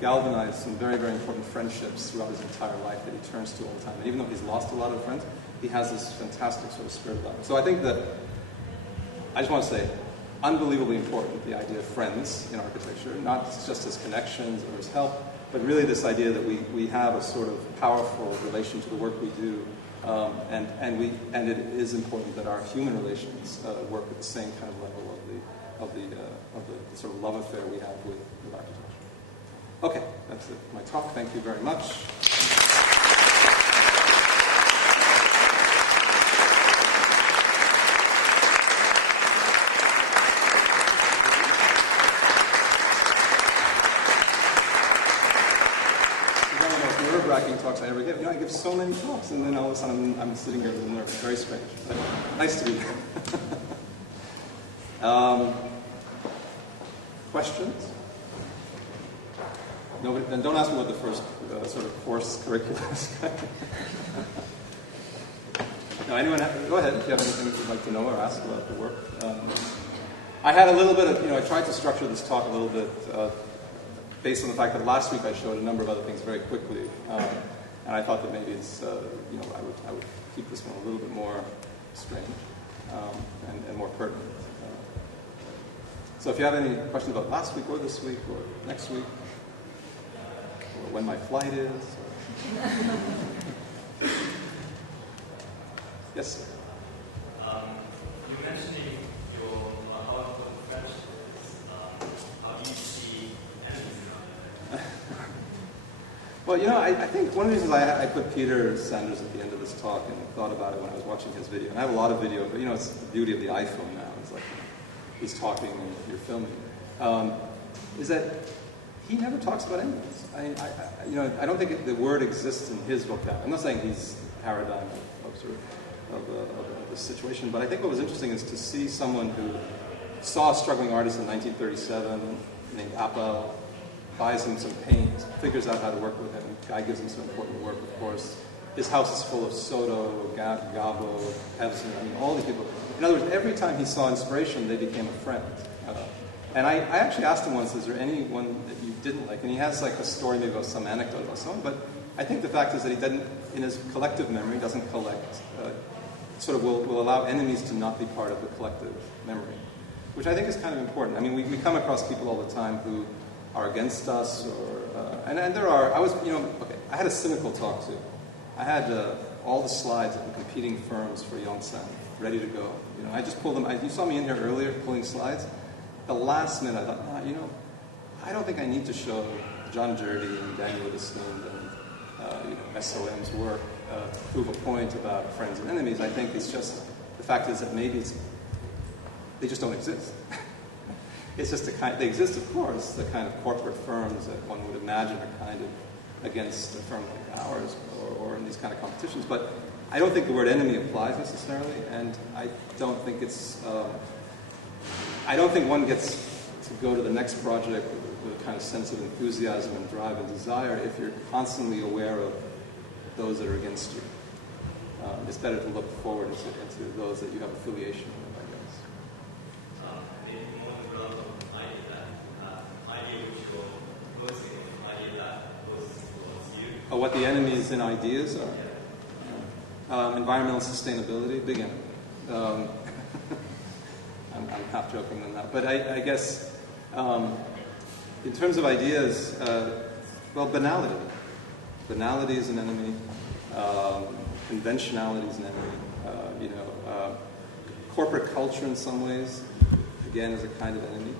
galvanized some very, very important friendships throughout his entire life that he turns to all the time. And even though he's lost a lot of friends, he has this fantastic sort of spirit about him. So I think that, I just want to say, unbelievably important, the idea of friends in architecture, not just as connections or as help, but really this idea that we have a sort of powerful relation to the work we do, and it is important that our human relations work at the same kind of level of the sort of love affair we have with architecture. Okay, that's it. My talk. Thank you very much. Nerve-wracking talks I ever give. I give so many talks, and then all of a sudden I'm sitting here with nerves. Very strange. But nice to be here. Questions? Nobody? Then don't ask me what the first sort of course curriculum is. No, anyone? Go ahead if you have anything you'd like to know or ask about the work. I had a little bit of, I tried to structure this talk a little bit based on the fact that last week I showed a number of other things very quickly, and I thought that maybe it's, I would keep this one a little bit more strange and more pertinent. So if you have any questions about last week or this week or next week, or when my flight is. Yes, sir. You mentioned your powerful friendships. How do you see enemies around that? Well, I think one of the reasons I put Peter Sanders at the end of this talk and thought about it when I was watching his video, and I have a lot of video, but it's the beauty of the iPhone now. It's like he's talking and you're filming. Is that he never talks about enemies. I don't think the word exists in his vocabulary. I'm not saying he's the paradigm of the situation, but I think what was interesting is to see someone who saw a struggling artist in 1937 named Appel, buys him some paint, figures out how to work with him. Guy gives him some important work, of course. His house is full of Soto, Gabo, Pevsner, all these people. In other words, every time he saw inspiration, they became a friend. And I actually asked him once, is there anyone that you didn't like? And he has like a story, maybe about some anecdote about someone, but I think the fact is that he doesn't, in his collective memory, doesn't collect, sort of will allow enemies to not be part of the collective memory, which I think is kind of important. I mean, we come across people all the time who are against us or And there are, okay, I had a cynical talk too. I had all the slides of the competing firms for Yongsan ready to go. I just pulled them. You saw me in here earlier pulling slides. The last minute, I thought, I don't think I need to show John Jurdy and Daniel Libeskind and SOM's work to prove a point about friends and enemies. I think it's just, the fact is that maybe they just don't exist. It's just they exist, of course, the kind of corporate firms that one would imagine are kind of against a firm like ours or in these kind of competitions. But I don't think the word enemy applies necessarily, and I don't think I don't think one gets to go to the next project with a kind of sense of enthusiasm and drive and desire if you're constantly aware of those that are against you. It's better to look forward into those that you have affiliation with, I guess. Maybe more in the realm of idea which you're posing, idea that poses towards you. Oh, what the enemies in ideas are? Environmental sustainability, big enemy. I'm half joking on that. But I guess in terms of ideas, banality. Banality is an enemy. Conventionality is an enemy. Corporate culture in some ways, again, is a kind of enemy.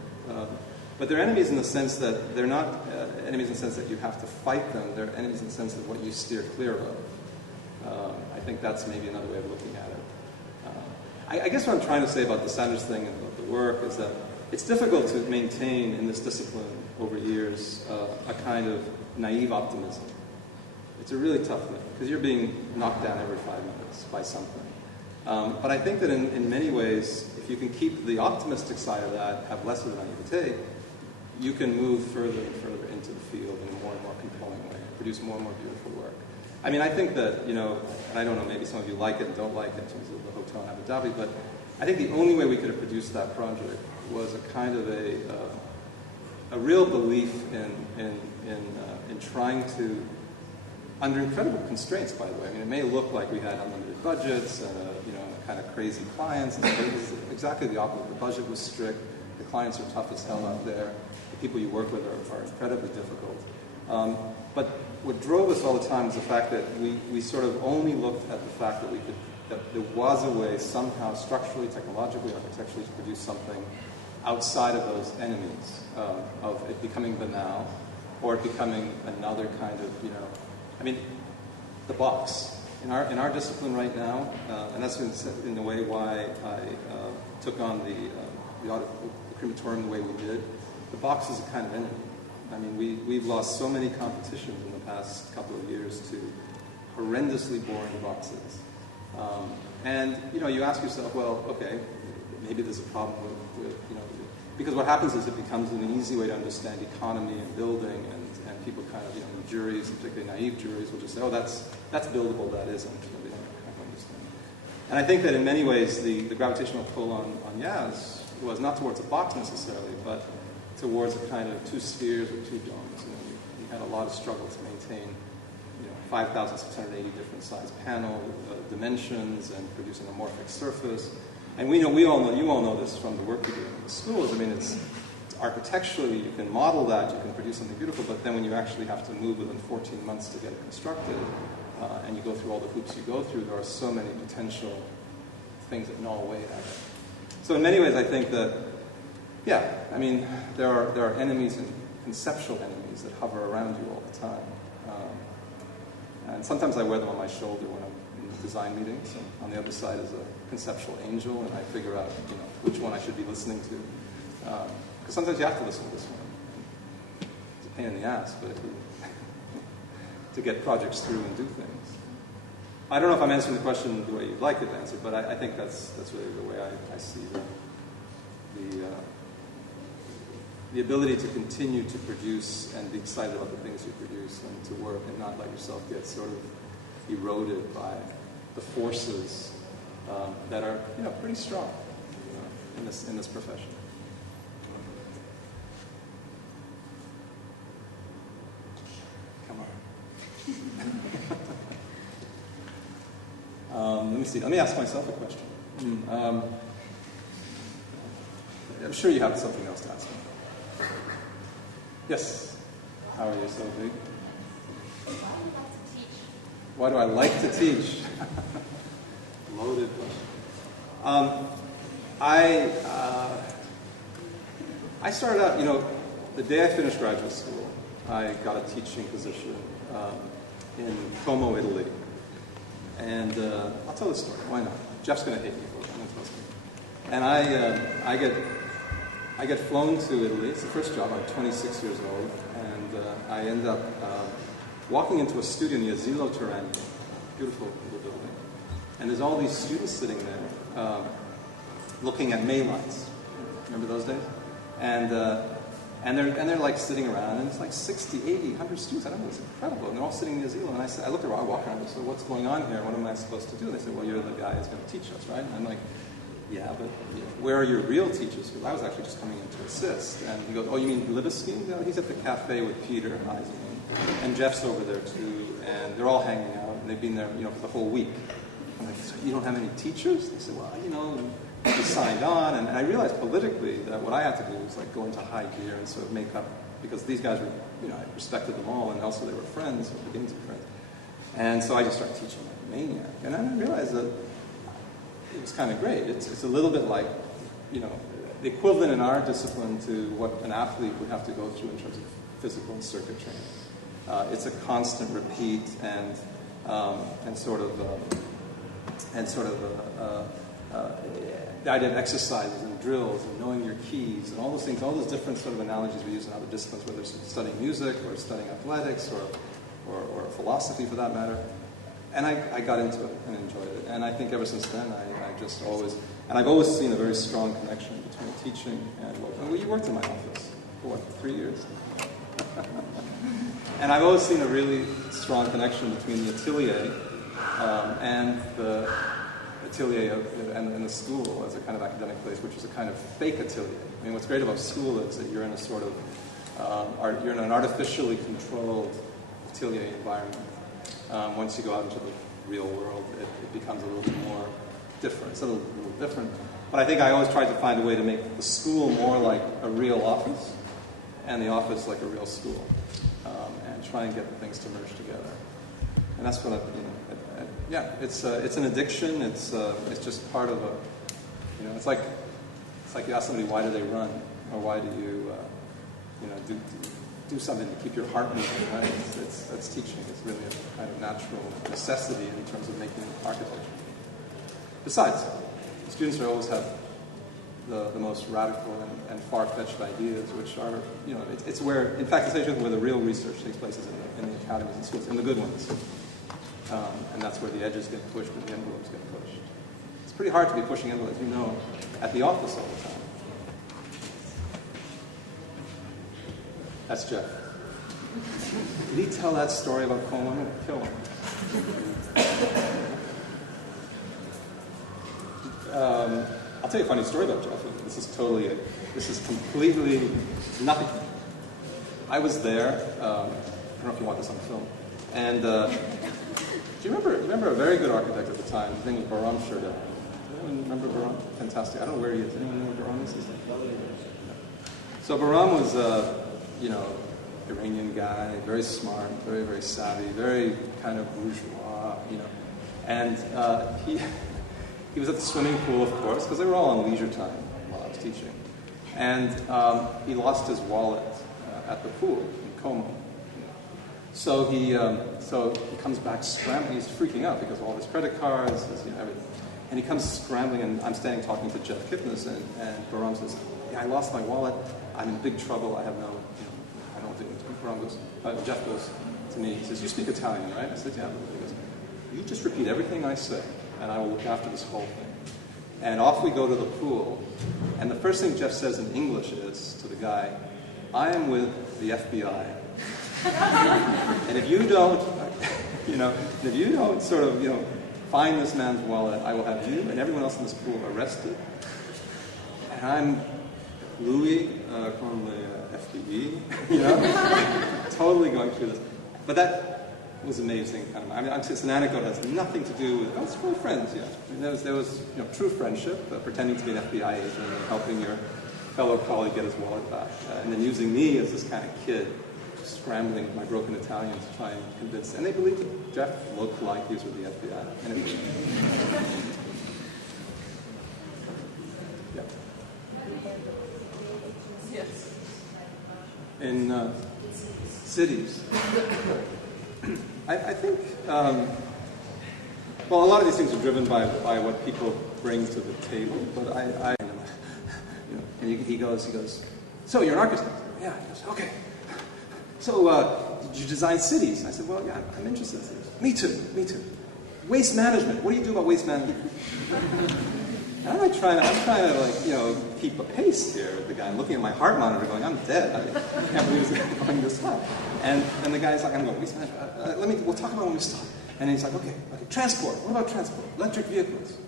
But they're enemies in the sense that they're not enemies in the sense that you have to fight them. They're enemies in the sense of what you steer clear of. I think that's maybe another way of looking at it. I guess what I'm trying to say about the Sanders thing and about the work is that it's difficult to maintain in this discipline over years a kind of naive optimism. It's a really tough thing because you're being knocked down every 5 minutes by something. But I think that in many ways, if you can keep the optimistic side of that, have less of the naivete, you can move further and further into the field in a more and more compelling way, produce more and more beautiful work. I mean, I think that, and I don't know, maybe some of you like it and don't like it in terms of the hotel in Abu Dhabi, but I think the only way we could have produced that project was a kind of a real belief in trying to, under incredible constraints, by the way. I mean, it may look like we had unlimited budgets and kind of crazy clients. And it was exactly the opposite. The budget was strict. The clients are tough as hell out there. The people you work with are incredibly difficult. But what drove us all the time was the fact that we sort of only looked at the fact that there was a way somehow structurally, technologically, architecturally to produce something outside of those enemies of it becoming banal or it becoming another kind of, I mean, the box. In our discipline right now, and that's in the way why I took on the crematorium the way we did, the box is a kind of enemy. I mean, we've lost so many competitions in the past couple of years to horrendously boring boxes. And, you ask yourself, well, okay, maybe there's a problem with because what happens is it becomes an easy way to understand economy and building, and people kind of, juries, and particularly naive juries, will just say, oh, that's buildable, that isn't. They don't kind of understand. And I think that in many ways, the gravitational pull on Yaz was not towards a box necessarily, but towards a kind of two spheres or two domes. We had a lot of struggle to maintain 5,680 different size panel dimensions and produce an amorphic surface. And you all know this from the work we do in the schools. I mean, it's architecturally, you can model that, you can produce something beautiful, but then when you actually have to move within 14 months to get it constructed, and you go through all the hoops you go through, there are so many potential things that gnaw away at it. So in many ways, I think that, I mean, there are enemies and conceptual enemies that hover around you all the time. And sometimes I wear them on my shoulder when I'm in the design meetings. So on the other side is a conceptual angel, and I figure out, which one I should be listening to. Because sometimes you have to listen to this one. It's a pain in the ass, but to get projects through and do things. I don't know if I'm answering the question the way you'd like it to answer, but I think that's really the way I see the ability to continue to produce and be excited about the things you produce and to work and not let yourself get sort of eroded by the forces that are pretty strong in this profession. Come on. Let me see. Let me ask myself a question. I'm sure you have something else to ask me. Yes. How are you, Sophie? Why do I like to teach? Loaded question. I started out, the day I finished graduate school, I got a teaching position in Como, Italy. And I'll tell the story. Why not? Jeff's going to hate me for it. I'm going to tell the story. And I get flown to Italy. It's the first job. I'm 26 years old. And I end up walking into a studio in the Asilo Terrani, beautiful little building. And there's all these students sitting there looking at May lights. Remember those days? And they're like sitting around, and it's like 60, 80, 100 students. I don't know, it's incredible. And they're all sitting in the Asilo. And I looked around, I walked around, and I said, what's going on here? What am I supposed to do? And they said, well, you're the guy who's going to teach us, right? And I'm like, yeah, but where are your real teachers? Because I was actually just coming in to assist. And he goes, oh, you mean Libeskind? He's at the cafe with Peter Eisenman. And Jeff's over there too. And they're all hanging out. And they've been there, for the whole week. I'm like, so you don't have any teachers? They said, well, he signed on. And I realized politically that what I had to do was like go into high gear and sort of make up, because these guys were, I respected them all. And also they were friends, or beginning to be friends. And so I just started teaching like a maniac. And then I realized that it was kind of great. It's a little bit like, the equivalent in our discipline to what an athlete would have to go through in terms of physical and circuit training. It's a constant repeat and sort of the idea of exercises and drills and knowing your keys and all those things, all those different sort of analogies we use in other disciplines, whether it's studying music or studying athletics or philosophy for that matter. And I got into it and enjoyed it. And I think ever since then, I've always seen a very strong connection between teaching and work. Well, you worked in my office for 3 years? And I've always seen a really strong connection between the atelier and the atelier and the school as a kind of academic place, which is a kind of fake atelier. I mean, what's great about school is that you're in a sort of, you're in an artificially controlled atelier environment. Once you go out into the real world, it becomes a little bit more different. It's a little different. But I think I always tried to find a way to make the school more like a real office and the office like a real school. And try and get the things to merge together. And that's what it's an addiction. It's just part of it's like you ask somebody, why do they run? Or why do you, do something to keep your heart moving, right? That's teaching. It's really a kind of natural necessity in terms of making architecture. Besides, students always have the most radical and far-fetched ideas, which are, it's where, in fact, it's actually where the real research takes place is in the academies and schools, in the good ones. And that's where the edges get pushed and the envelopes get pushed. It's pretty hard to be pushing envelopes, at the office all the time. That's Jeff. Did he tell that story about Como? I'm going to kill him. I'll tell you a funny story about Jeff. This is completely nothing. I was there. I don't know if you want this on film. And do you remember a very good architect at the time? His name was Bahram Shurda. Anyone remember Bahram? Fantastic. I don't know where he is. Anyone know where Bahram is? So Bahram was, Iranian guy, very smart, very, very savvy, very kind of bourgeois, And he was at the swimming pool, of course, because they were all on leisure time while I was teaching. And he lost his wallet at the pool in Como. So he comes back scrambling. He's freaking out because of all his credit cards, everything. And he comes scrambling, and I'm standing talking to Jeff Kipnis, and Bahram says, yeah, I lost my wallet. I'm in big trouble. I have no, I don't know what to do. Jeff goes to me. He says, you speak Italian, right? I said, yeah. He goes, you just repeat everything I say, and I will look after this whole thing. And off we go to the pool. And the first thing Jeff says in English is to the guy, I am with the FBI. And if you don't, sort of, find this man's wallet, I will have you and everyone else in this pool arrested. And I'm Louis from the FBE, totally going through this. But that was amazing. It's an anecdote that has nothing to do with, it's for friends, yeah. There was true friendship, pretending to be an FBI agent and helping your fellow colleague get his wallet back. And then using me as this kind of kid scrambling with my broken Italian to try and convince, and they believed it. Jeff looked like he was with the FBI. Anyway. Yeah. Yes. In cities. I think, well, a lot of these things are driven by what people bring to the table, but I you know, and he goes, so you're an architect? Yeah. He goes, okay. So did you design cities? I said, well, yeah, I'm interested in cities. Me too. Waste management. What do you do about waste management? And I'm trying to like, you know, keep a pace here with the guy. I'm looking at my heart monitor going, I'm dead. I can't believe it's going this far. And the guy's like, I'm going, waste management. We'll talk about when we stop. And he's like, okay, transport. What about transport? Electric vehicles.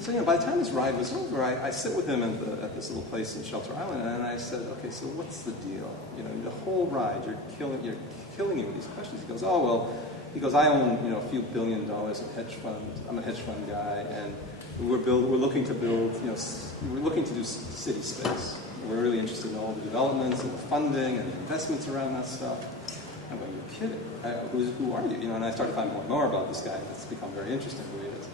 So, you know, by the time this ride was over, I sit with him at this little place in Shelter Island, and I said, okay, so what's the deal? You know, the whole ride, you're killing me with these questions. He goes, oh, well, I own, you know, a few $1 billion in hedge funds. I'm a hedge fund guy, and we're looking to build, you know, we're looking to do city space. We're really interested in all the developments and the funding and the investments around that stuff. I'm going, you're kidding. Who are you? You know, and I started finding more and more about this guy, and it's become very interesting who he is.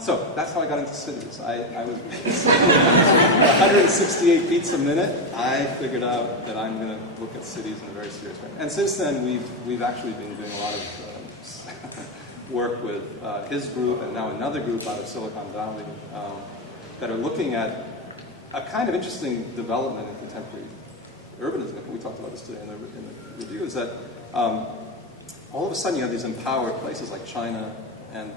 So that's how I got into cities. I was 168 beats a minute. I figured out that I'm going to look at cities in a very serious way. And since then, we've actually been doing a lot of work with his group and now another group out of Silicon Valley that are looking at a kind of interesting development in contemporary urbanism. We talked about this today in the review. Is that all of a sudden you have these empowered places like China and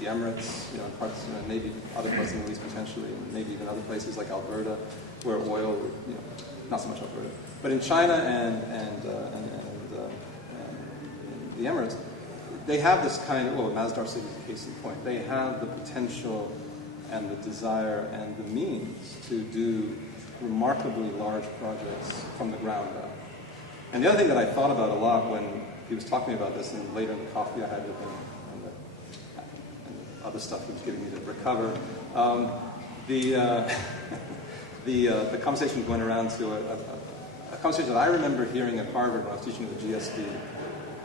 the Emirates, you know, parts, you know, maybe other parts of the Middle East potentially, maybe even other places like Alberta, where oil, you know, not so much Alberta, but in China and the Emirates, they have this kind of, well, Masdar City is a case in point. They have the potential and the desire and the means to do remarkably large projects from the ground up. And the other thing that I thought about a lot when he was talking about this, and later in the coffee I had with him, other stuff he was giving me to recover. The conversation went around to a conversation that I remember hearing at Harvard when I was teaching at the GSD.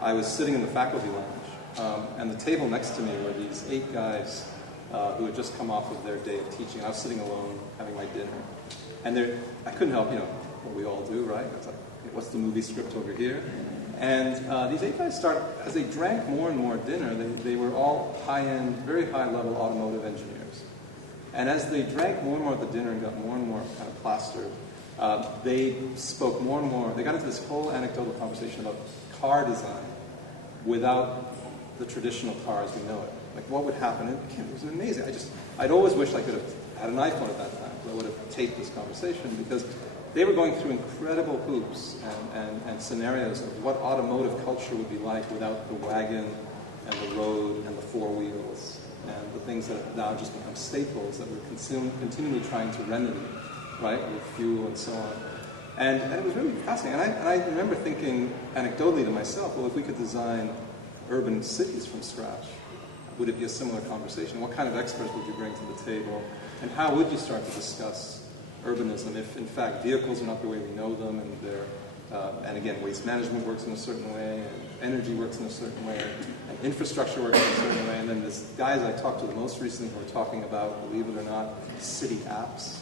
I was sitting in the faculty lounge, and the table next to me were these 8 guys who had just come off of their day of teaching. I was sitting alone, having my dinner, and I couldn't help, you know, what we all do, right? It's like, okay, what's the movie script over here? And these 8 guys as they drank more and more dinner, they were all high-end, very high-level automotive engineers. And as they drank more and more at the dinner and got more and more kind of plastered, they spoke more and more. They got into this whole anecdotal conversation about car design without the traditional car as we know it. Like, what would happen? It was amazing. I'd always wished I could have had an iPhone at that time. I would have taped this conversation because they were going through incredible hoops and scenarios of what automotive culture would be like without the wagon and the road and the 4 wheels and the things that have now just become staples that we're continually trying to remedy, right, with fuel and so on. And it was really fascinating. And I remember thinking anecdotally to myself, well, if we could design urban cities from scratch, would it be a similar conversation? What kind of experts would you bring to the table? And how would you start to discuss urbanism if, in fact, vehicles are not the way we know them, and again, waste management works in a certain way, and energy works in a certain way, and infrastructure works in a certain way, and then there's guys I talked to the most recently who are talking about, believe it or not, city apps,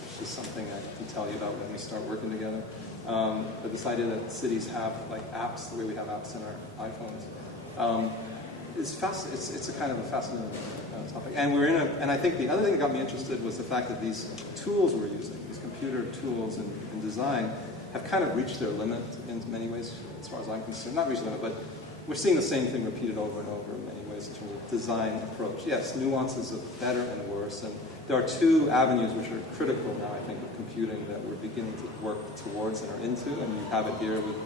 which is something I can tell you about when we start working together. But this idea that cities have like apps the way we have apps in our iPhones. It's a kind of a fascinating topic. And I think the other thing that got me interested was the fact that these tools we're using, these computer tools in design, have kind of reached their limit in many ways, as far as I'm concerned. Not reached their limit, but we're seeing the same thing repeated over and over in many ways in terms of design approach. Yes, nuances of better and worse. And there are 2 avenues which are critical now, I think, of computing that we're beginning to work towards and are into. And you have it here with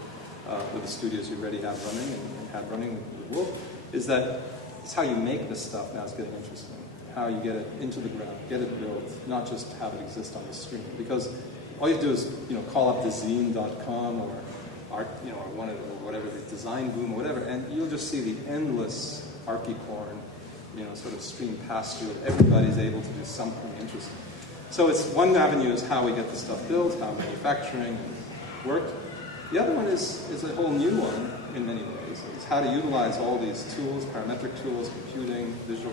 the studios you already have running and had running with Wolf. Is that it's how you make this stuff now is getting interesting. How you get it into the ground, get it built, not just have it exist on the screen. Because all you have to do is, you know, call up design.com or art, you know, or whatever, the design boom or whatever, and you'll just see the endless archi-porn, you know, sort of stream past you. Everybody's able to do something interesting. So it's one avenue is how we get the stuff built, how manufacturing worked. The other one is a whole new one in many ways. It's how to utilize all these tools, parametric tools, computing, visual,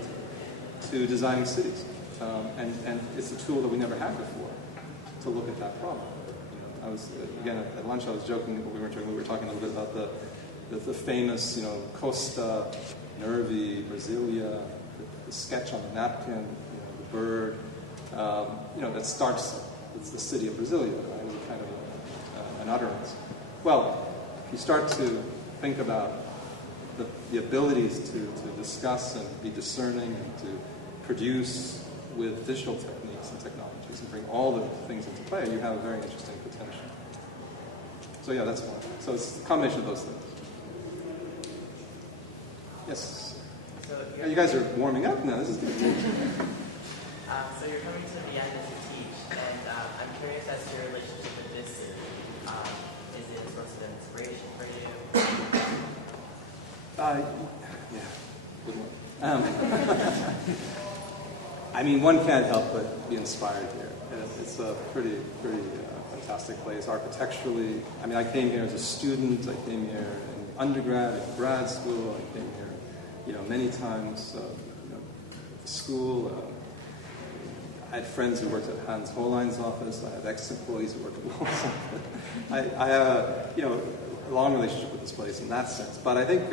to designing cities. And it's a tool that we never had before to look at that problem. You know, I was, again, at lunch I was joking, we were talking a little bit about the famous, Costa, Nervi, Brasilia, the sketch on the napkin, the bird, that starts, it's the city of Brasilia, right? It was a kind of an utterance. Well, if you start to think about the abilities to discuss and be discerning and to produce with digital techniques and technologies and bring all the things into play, you have a very interesting potential. So yeah, that's one. So it's a combination of those things. Yes? You guys are warming up now. This is good. So you're coming to Vienna to teach, and I'm curious as to your relationship with this city. Is it a source of inspiration for you? Yeah, good one. I mean, one can't help but be inspired here. It's a pretty fantastic place architecturally. I mean, I came here as a student. I came here in undergrad, in grad school. I came here, many times at the school. I had friends who worked at Hans Hollein's office. I had ex-employees who worked at Walls. I have a long relationship with this place in that sense. But I think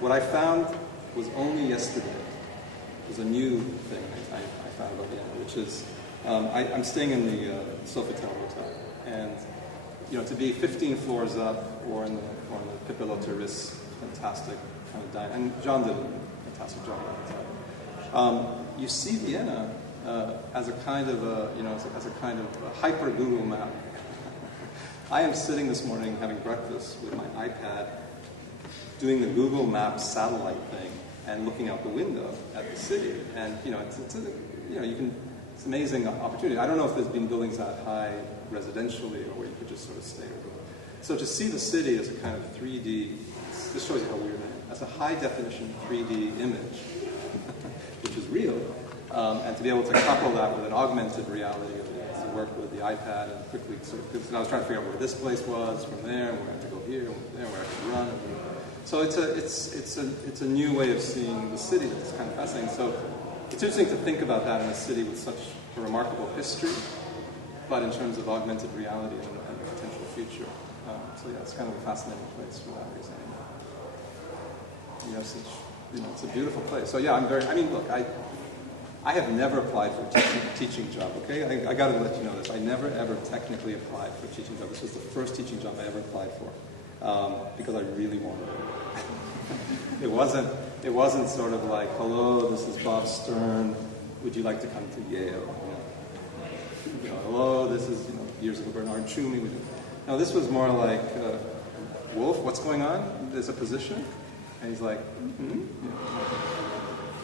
what I found was only yesterday was a new thing I found about Vienna, which is I'm staying in the Sofitel Hotel, and to be 15 floors up or in the Pippo Terrace, fantastic kind of dining, and John did a fantastic job. You see Vienna as a kind of as a kind of a hyper Google map. I am sitting this morning having breakfast with my iPad, doing the Google Maps satellite thing, and looking out the window at the city. And it's an amazing opportunity. I don't know if there's been buildings that high residentially, or where you could just sort of stay. So to see the city as a kind of 3D, this shows you how weird I am, as a high definition 3D image, which is real, and to be able to couple that with an augmented reality, to work with the iPad and quickly because I was trying to figure out where this place was from there, where I have to go here, where I have to run. So it's a new way of seeing the city that's kind of fascinating. So it's interesting to think about that in a city with such a remarkable history, but in terms of augmented reality and potential future. So yeah, it's kind of a fascinating place for that reason. You have such, it's a beautiful place. So yeah, look, I have never applied for a teaching job, okay? I got to let you know this. I never ever technically applied for a teaching job. This was the first teaching job I ever applied for. Because I really wanted it. It wasn't sort of like, hello, this is Bob Stern. Would you like to come to Yale? Hello, this is years ago Bernard Tschumi. No, this was more like, Wolf, what's going on? There's a position, and he's like,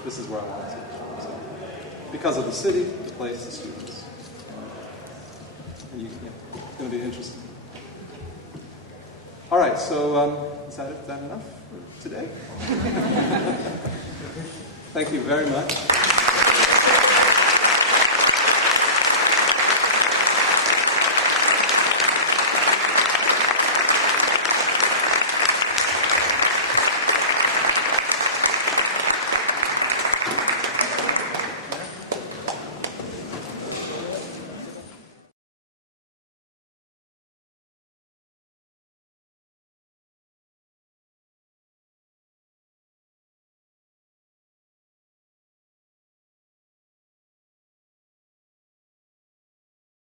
this is where I want to teach. So, because of the city, the place, the students, and it's going to be interesting. All right, so is that enough for today? Thank you very much.